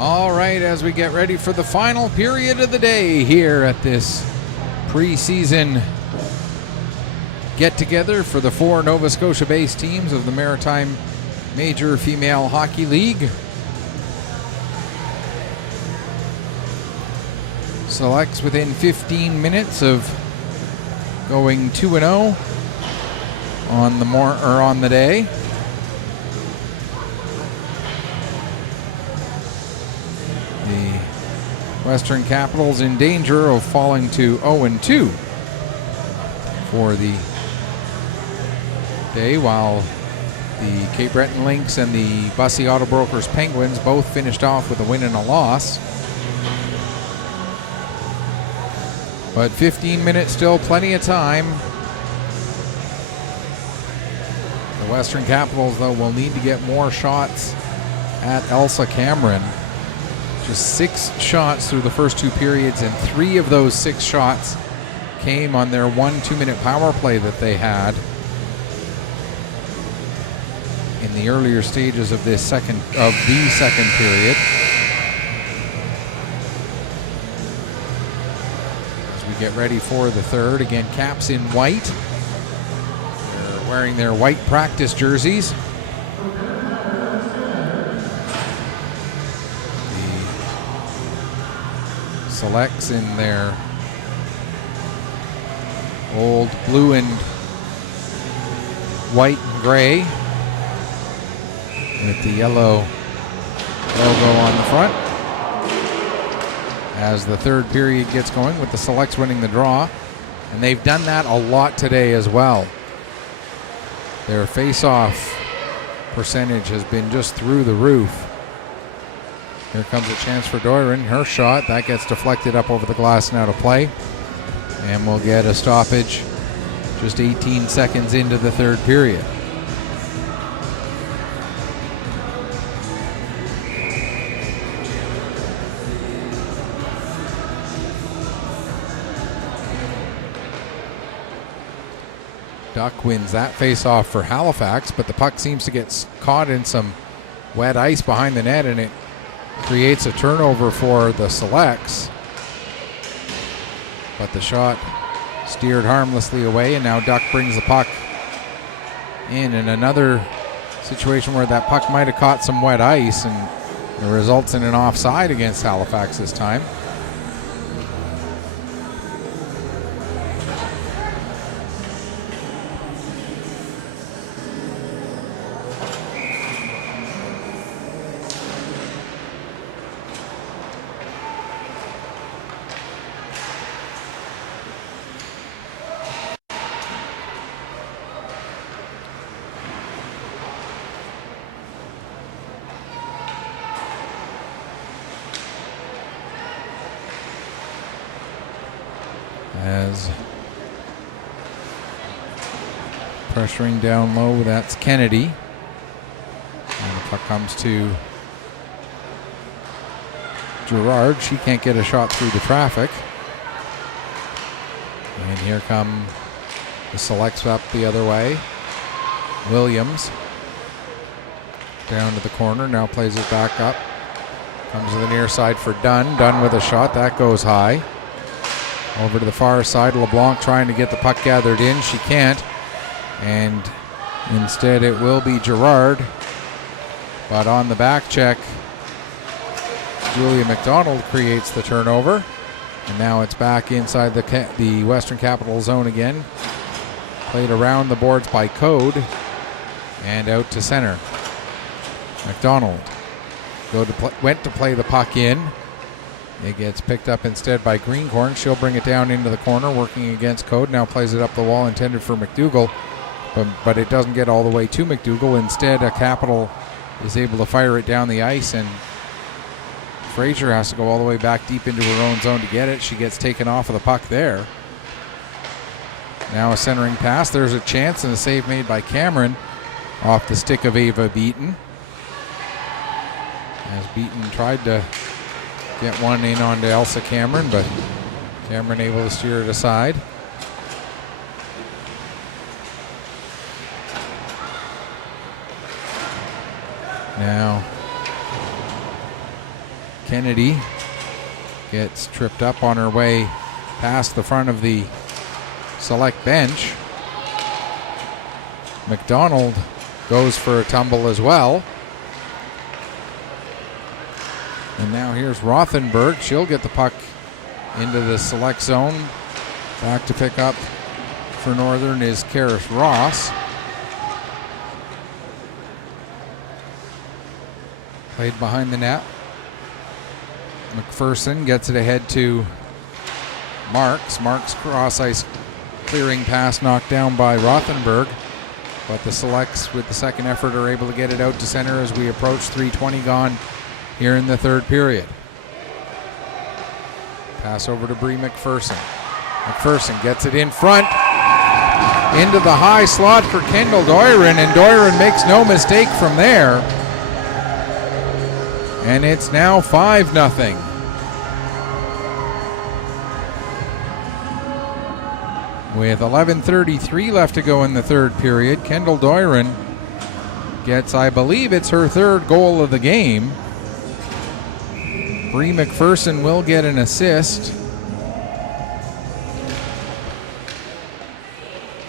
All right, as we get ready for the final period of the day here at this preseason get-together for the 4 Nova Scotia-based teams of the Maritime Major Female Hockey League. Selects within 15 minutes of going 2-0 on the day. Western Capitals in danger of falling to 0-2 for the day, while the Cape Breton Lynx and the Bussy Auto Brokers Penguins both finished off with a win and a loss. But 15 minutes still plenty of time. The Western Capitals, though, will need to get more shots at Elsa Cameron. Just 6 shots through the first 2 periods, and 3 of those 6 shots came on their 1 2-minute power play that they had in the earlier stages of the second period. As we get ready for the third, again, Caps in white. They're wearing their white practice jerseys. Selects in their old blue and white and gray with the yellow logo on the front. As the third period gets going with the Selects winning the draw, and they've done that a lot today as well. Their face-off percentage has been just through the roof. Here comes a chance for Doiron. Her shot, that gets deflected up over the glass now to play. And we'll get a stoppage just 18 seconds into the third period. Duck wins that face-off for Halifax, but the puck seems to get caught in some wet ice behind the net, and it creates a turnover for the Selects. But the shot steered harmlessly away, and now Duck brings the puck in another situation where that puck might have caught some wet ice, and it results in an offside against Halifax this time. As pressuring down low, that's Kennedy. And the puck comes to Gerard. She can't get a shot through the traffic. And here come the Selects up the other way. Williams down to the corner, now plays it back up. Comes to the near side for Dunn. Dunn with a shot, that goes high. Over to the far side, LeBlanc trying to get the puck gathered in. She can't. And instead it will be Gerard. But on the back check, Julia McDonald creates the turnover. And now it's back inside the Western Capital zone again. Played around the boards by Code. And out to center. McDonald went to play the puck in. It gets picked up instead by Greencorn. She'll bring it down into the corner, working against Code. Now plays it up the wall, intended for McDougall, but it doesn't get all the way to McDougall. Instead, a Capital is able to fire it down the ice, and Fraser has to go all the way back deep into her own zone to get it. She gets taken off of the puck there. Now a centering pass. There's a chance and a save made by Cameron off the stick of Ava Beaton. As Beaton tried to get one in onto Elsa Cameron, but Cameron able to steer it aside. Now Kennedy gets tripped up on her way past the front of the Select bench. McDonald goes for a tumble as well. And now here's Rothenberg. She'll get the puck into the Select zone. Back to pick up for Northern is Karis Ross. Played behind the net. McPherson gets it ahead to Marks. Marks cross-ice clearing pass knocked down by Rothenberg. But the Selects with the second effort are able to get it out to center as we approach 3:20 gone here in the third period. Pass over to Bree McPherson. McPherson gets it in front. Into the high slot for Kendall Doiron, and Doiron makes no mistake from there. And it's now 5-0. With 11:33 left to go in the third period, Kendall Doiron gets, I believe it's her third goal of the game. Bree McPherson will get an assist.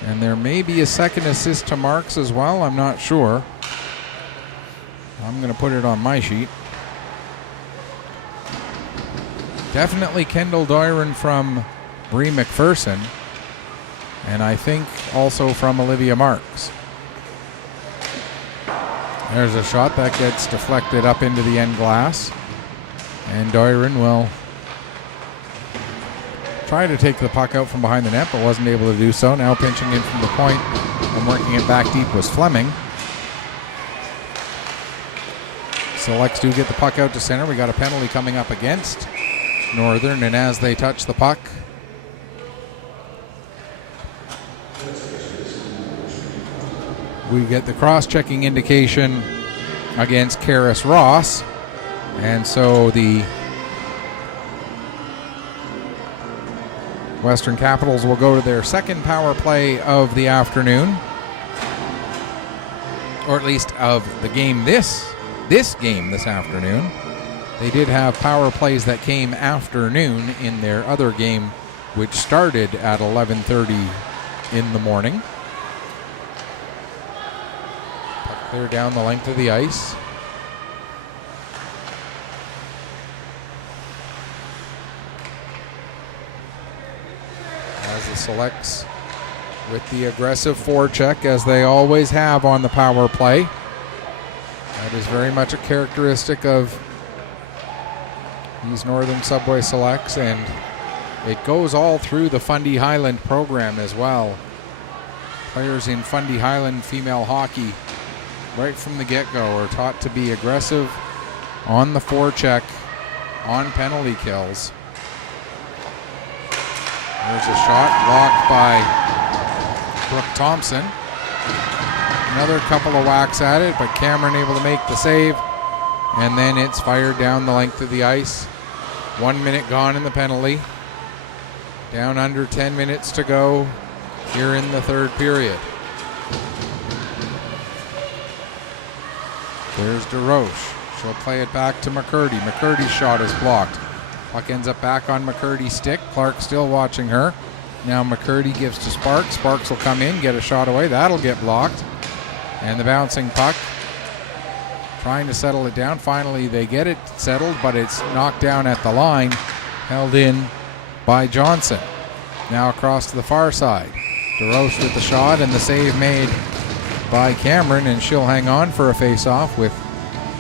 And there may be a second assist to Marks as well, I'm not sure. I'm going to put it on my sheet. Definitely Kendall Doiron from Bree McPherson. And I think also from Olivia Marks. There's a shot that gets deflected up into the end glass. And Doiron will try to take the puck out from behind the net, but wasn't able to do so. Now pinching in from the point and working it back deep was Fleming. Selects do get the puck out to center. We got a penalty coming up against Northern, and as they touch the puck, we get the cross-checking indication against Karis Ross. And so the Western Capitals will go to their second power play of the afternoon, or at least of the game this game this afternoon. They did have power plays that came afternoon in their other game, which started at 11:30 in the morning. Puck clear down the length of the ice. As the Selects with the aggressive forecheck, as they always have on the power play. That is very much a characteristic of these Northern Subway Selects, and it goes all through the Fundy Highland program as well. Players in Fundy Highland female hockey, right from the get-go, are taught to be aggressive on the forecheck, on penalty kills. There's a shot blocked by Brooke Thompson. Another couple of whacks at it, but Cameron able to make the save. And then it's fired down the length of the ice. 1 minute gone in the penalty. Down under 10 minutes to go here in the third period. There's DeRoche. She'll play it back to McCurdy. McCurdy's shot is blocked. Puck ends up back on McCurdy's stick. Clark still watching her. Now McCurdy gives to Sparks. Sparks will come in, get a shot away. That'll get blocked. And the bouncing puck, trying to settle it down. Finally, they get it settled, but it's knocked down at the line, held in by Johnson. Now across to the far side. DeRoche with the shot, and the save made by Cameron, and she'll hang on for a face-off with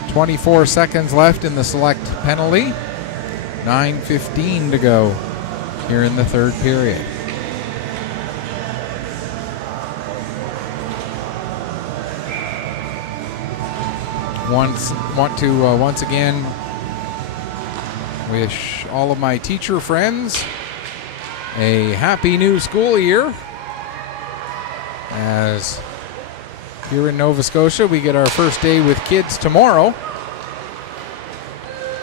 24 seconds left in the Select penalty. 9:15 to go here in the third period. Want to once again wish all of my teacher friends a happy new school year, as here in Nova Scotia we get our first day with kids tomorrow.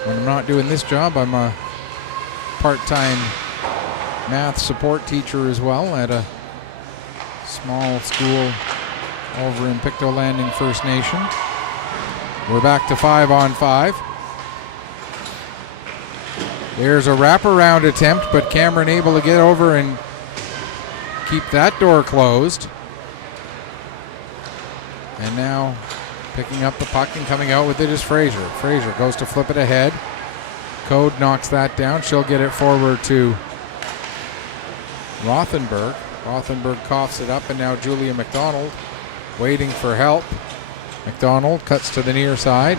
When I'm not doing this job, I'm a part-time math support teacher as well at a small school over in Pictou Landing First Nation. We're back to 5-on-5. There's a wraparound attempt, but Cameron able to get over and keep that door closed. And now picking up the puck and coming out with it is Fraser. Fraser goes to flip it ahead. Code knocks that down. She'll get it forward to Rothenberg. Rothenberg coughs it up, and now Julia McDonald waiting for help. McDonald cuts to the near side.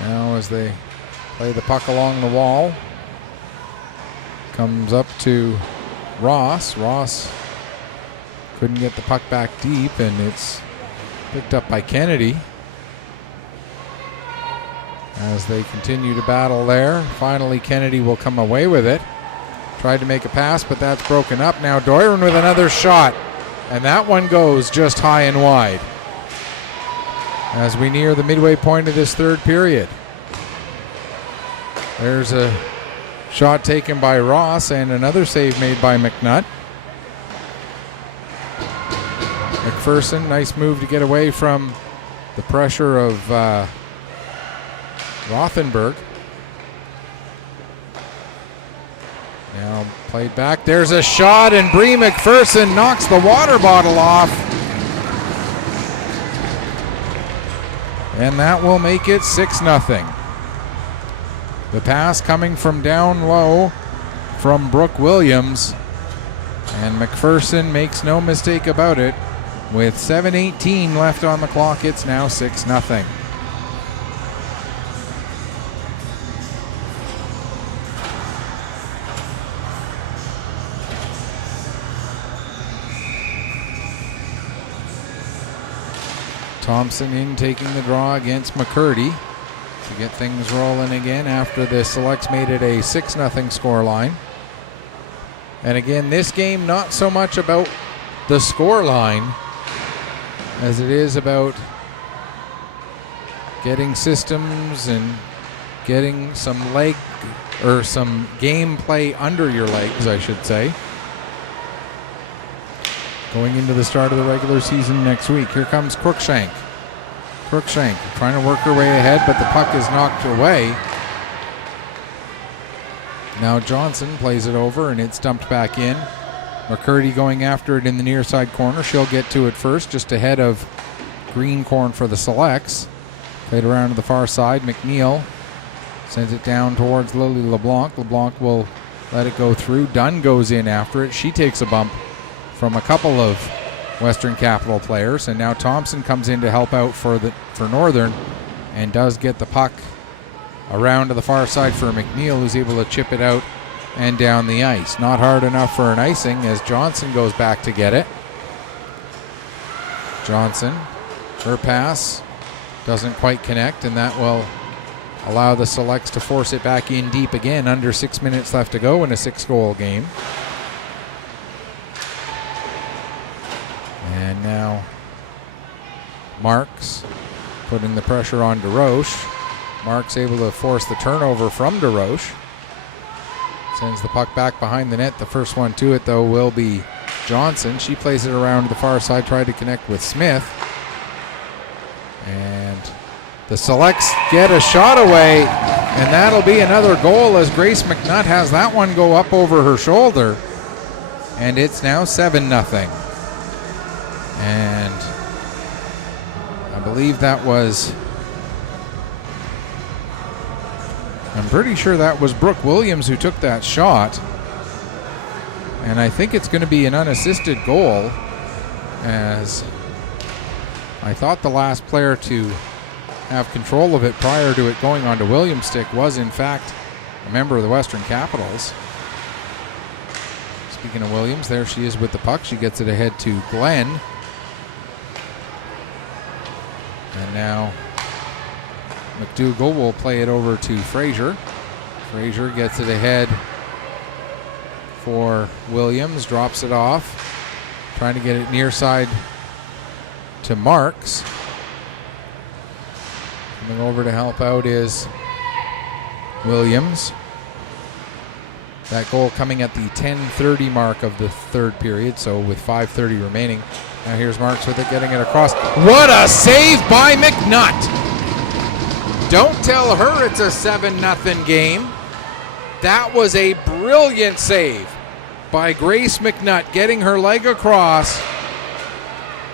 Now as they play the puck along the wall, comes up to Ross. Ross couldn't get the puck back deep, and it's picked up by Kennedy. As they continue to battle there, finally Kennedy will come away with it. Tried to make a pass, but that's broken up. Now Doiron with another shot, and that one goes just high and wide as we near the midway point of this third period. There's a shot taken by Ross and another save made by McNutt. McPherson, nice move to get away from the pressure of Rothenberg. Now played back. There's a shot, and Bree McPherson knocks the water bottle off. And that will make it 6-0. The pass coming from down low from Brooke Williams. And McPherson makes no mistake about it. With 7:18 left on the clock, it's now 6-0. Thompson in taking the draw against McCurdy to get things rolling again after the Selects made it a 6-0 scoreline. And again, this game not so much about the scoreline as it is about getting systems and getting some leg or some gameplay under your legs, I should say, going into the start of the regular season next week. Here comes Crookshank. Crookshank trying to work her way ahead, but the puck is knocked away. Now Johnson plays it over, and it's dumped back in. McCurdy going after it in the near side corner. She'll get to it first, just ahead of Greencorn for the Selects. Played around to the far side. McNeil sends it down towards Lily LeBlanc. LeBlanc will let it go through. Dunn goes in after it. She takes a bump from a couple of Western Capital players, and now Thompson comes in to help out for Northern and does get the puck around to the far side for McNeil, who's able to chip it out and down the ice. Not hard enough for an icing as Johnson goes back to get it. Johnson, her pass doesn't quite connect, and that will allow the Selects to force it back in deep again. Under 6 minutes left to go in a 6-goal game. And now Marks putting the pressure on DeRoche. Marks able to force the turnover from DeRoche. Sends the puck back behind the net. The first one to it, though, will be Johnson. She plays it around to the far side, tried to connect with Smith. And the Selects get a shot away, and that'll be another goal as Grace McNutt has that one go up over her shoulder. And it's now 7-0. And I believe that was, I'm pretty sure that was Brooke Williams who took that shot. And I think it's going to be an unassisted goal, as I thought the last player to have control of it prior to it going onto Williams' stick was in fact a member of the Western Capitals. Speaking of Williams, there she is with the puck. She gets it ahead to Glenn. And now McDougall will play it over to Fraser. Fraser gets it ahead for Williams, drops it off, trying to get it near side to Marks. Coming over to help out is Williams. That goal coming at the 10:30 mark of the third period, so with 5:30 remaining. Now here's Marks with it, getting it across. What a save by McNutt! Don't tell her it's a 7-0 game. That was a brilliant save by Grace McNutt, getting her leg across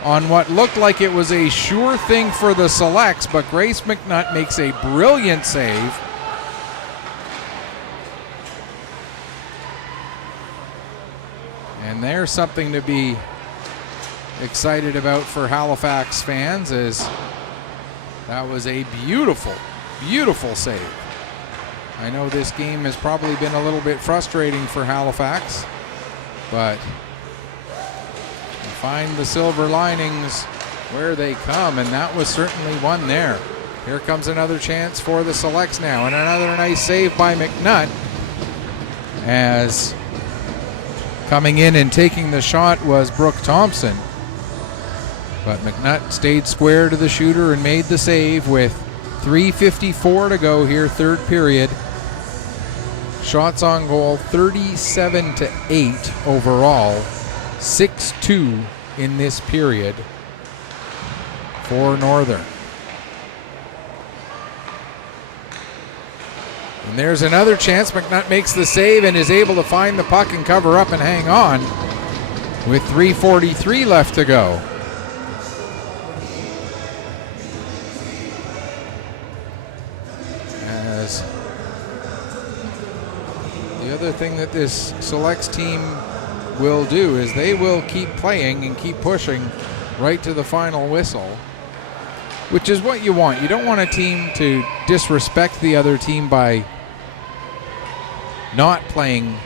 on what looked like it was a sure thing for the Selects, but Grace McNutt makes a brilliant save. And there's something to be excited about for Halifax fans, as that was a beautiful, beautiful save. I know this game has probably been a little bit frustrating for Halifax, but you find the silver linings where they come, and that was certainly one there. Here comes another chance for the Selects now, and another nice save by McNutt, as coming in and taking the shot was Brooke Thompson. But McNutt stayed square to the shooter and made the save with 3:54 to go here, third period. Shots on goal 37-8 overall, 6-2 in this period for Northern. And there's another chance. McNutt makes the save and is able to find the puck and cover up and hang on with 3:43 left to go. As the other thing that this Selects team will do is they will keep playing and keep pushing right to the final whistle, which is what you want. You don't want a team to disrespect the other team by not playing.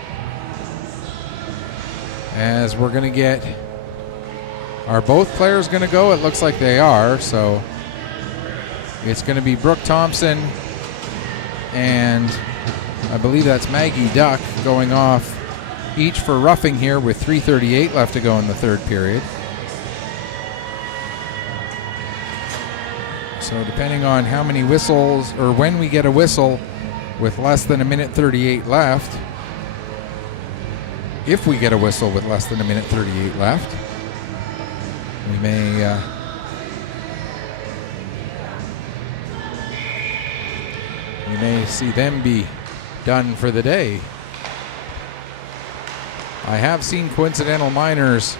As we're going to get, are both players going to go? It looks like they are. So it's going to be Brooke Thompson and I believe that's Maggie Duck going off each for roughing here with 3:38 left to go in the third period. So depending on how many whistles, or when we get a whistle with less than 1:38 left, if we get a whistle with less than 1:38 left, we may see them be done for the day. I have seen coincidental minors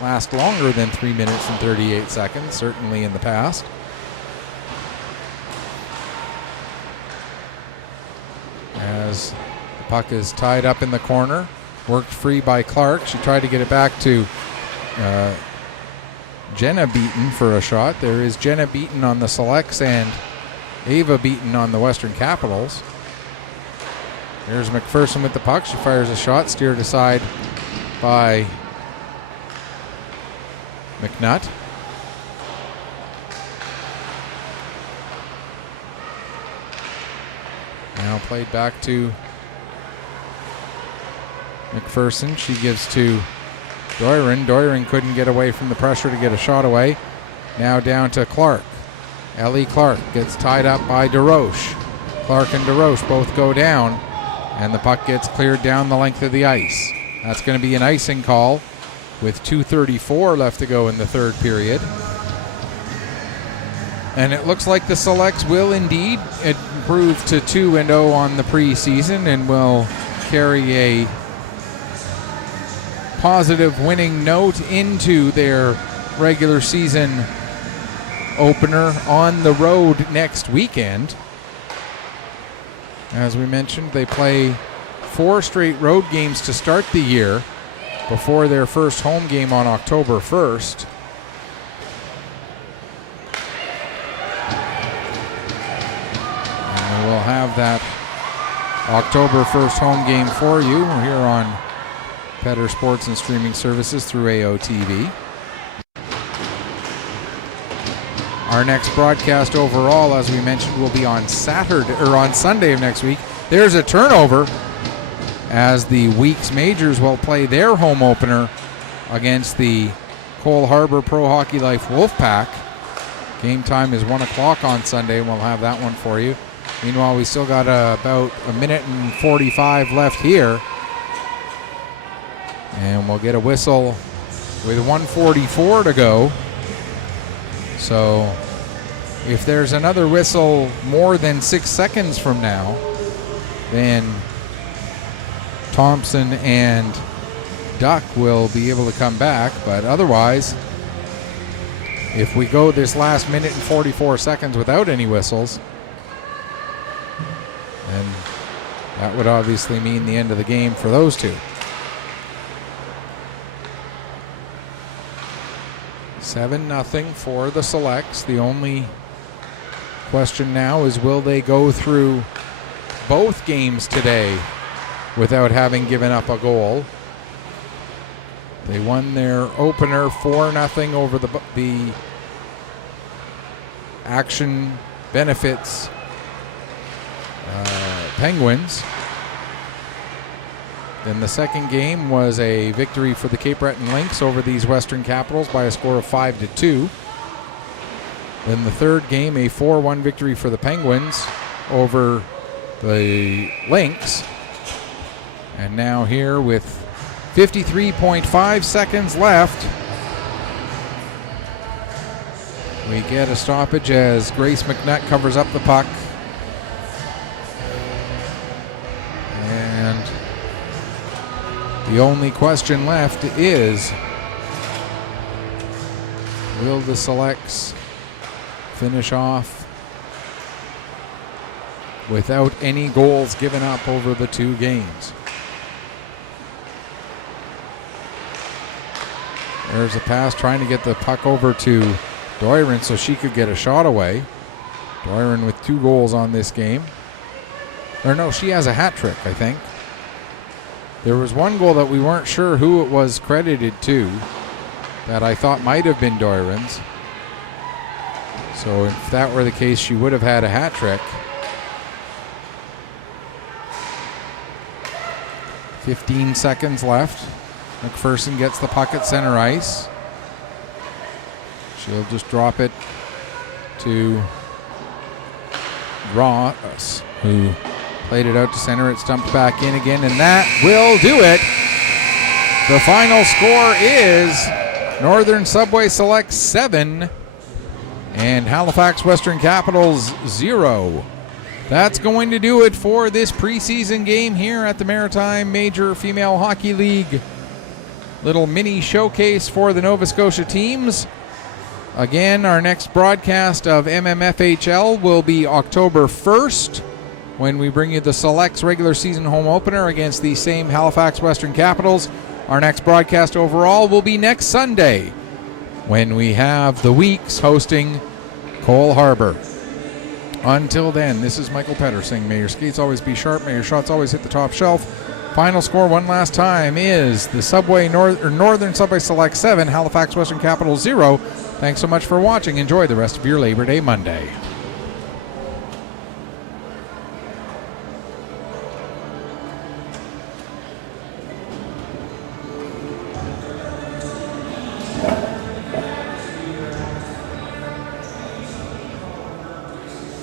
last longer than 3 minutes and 38 seconds, certainly in the past. As the puck is tied up in the corner, worked free by Clark. She tried to get it back to Jenna Beaton for a shot. There is Jenna Beaton on the Selects and Ava Beaton on the Western Capitals. There's McPherson with the puck. She fires a shot, steered aside by McNutt. Now played back to McPherson. She gives to Doiron. Doiron couldn't get away from the pressure to get a shot away. Now down to Clark. Ellie Clark gets tied up by DeRoche. Clark and DeRoche both go down, and the puck gets cleared down the length of the ice. That's going to be an icing call with 2:34 left to go in the third period. And it looks like the Selects will indeed improve to 2-0 on the preseason and will carry a positive winning note into their regular season opener on the road next weekend. As we mentioned, they play 4 straight road games to start the year before their first home game on October 1st. And we'll have that October 1st home game for you here on Petter Sports and Streaming Services through AOTV. Our next broadcast overall, as we mentioned, will be on Sunday of next week. There's a turnover as the Weeks Majors will play their home opener against the Cole Harbour Pro Hockey Life Wolfpack. Game time is 1 o'clock on Sunday, and we'll have that one for you. Meanwhile, we still got about 1:45 left here. And we'll get a whistle with 1:44 to go. So if there's another whistle more than 6 seconds from now, then Thompson and Duck will be able to come back. But otherwise, if we go this last minute and 44 seconds without any whistles, then that would obviously mean the end of the game for those two. 7-0 for the Selects. The only question now is, will they go through both games today without having given up a goal? They won their opener 4-0 over the Action Benefits Penguins. Then the second game was a victory for the Cape Breton Lynx over these Western Capitals by a score of 5-2. Then the third game, a 4-1 victory for the Penguins over the Lynx. And now here with 53.5 seconds left, we get a stoppage as Grace McNutt covers up the puck. And the only question left is, will the Selects finish off without any goals given up over the two games? There's a pass trying to get the puck over to Doiron so she could get a shot away. Doiron with 2 goals on this game. Or no, she has a hat trick, I think. There was one goal that we weren't sure who it was credited to that I thought might have been Doiron's. So if that were the case, she would have had a hat trick. 15 seconds left. McPherson gets the puck at center ice. She'll just drop it to Ross, who played it out to center. It's dumped back in again, and that will do it. The final score is Northern Subway Select 7 and Halifax Western Capitals 0. That's going to do it for this preseason game here at the Maritime Major Female Hockey League. Little mini showcase for the Nova Scotia teams. Again, our next broadcast of MMFHL will be October 1st when we bring you the Selects regular season home opener against the same Halifax Western Capitals. Our next broadcast overall will be next Sunday when we have the Weeks hosting Cole Harbour. Until then, this is Michael Pedersen. May your skates always be sharp. May your shots always hit the top shelf. Final score one last time is the Northern Subway Select 7, Halifax Western Capitals 0. Thanks so much for watching. Enjoy the rest of your Labor Day Monday.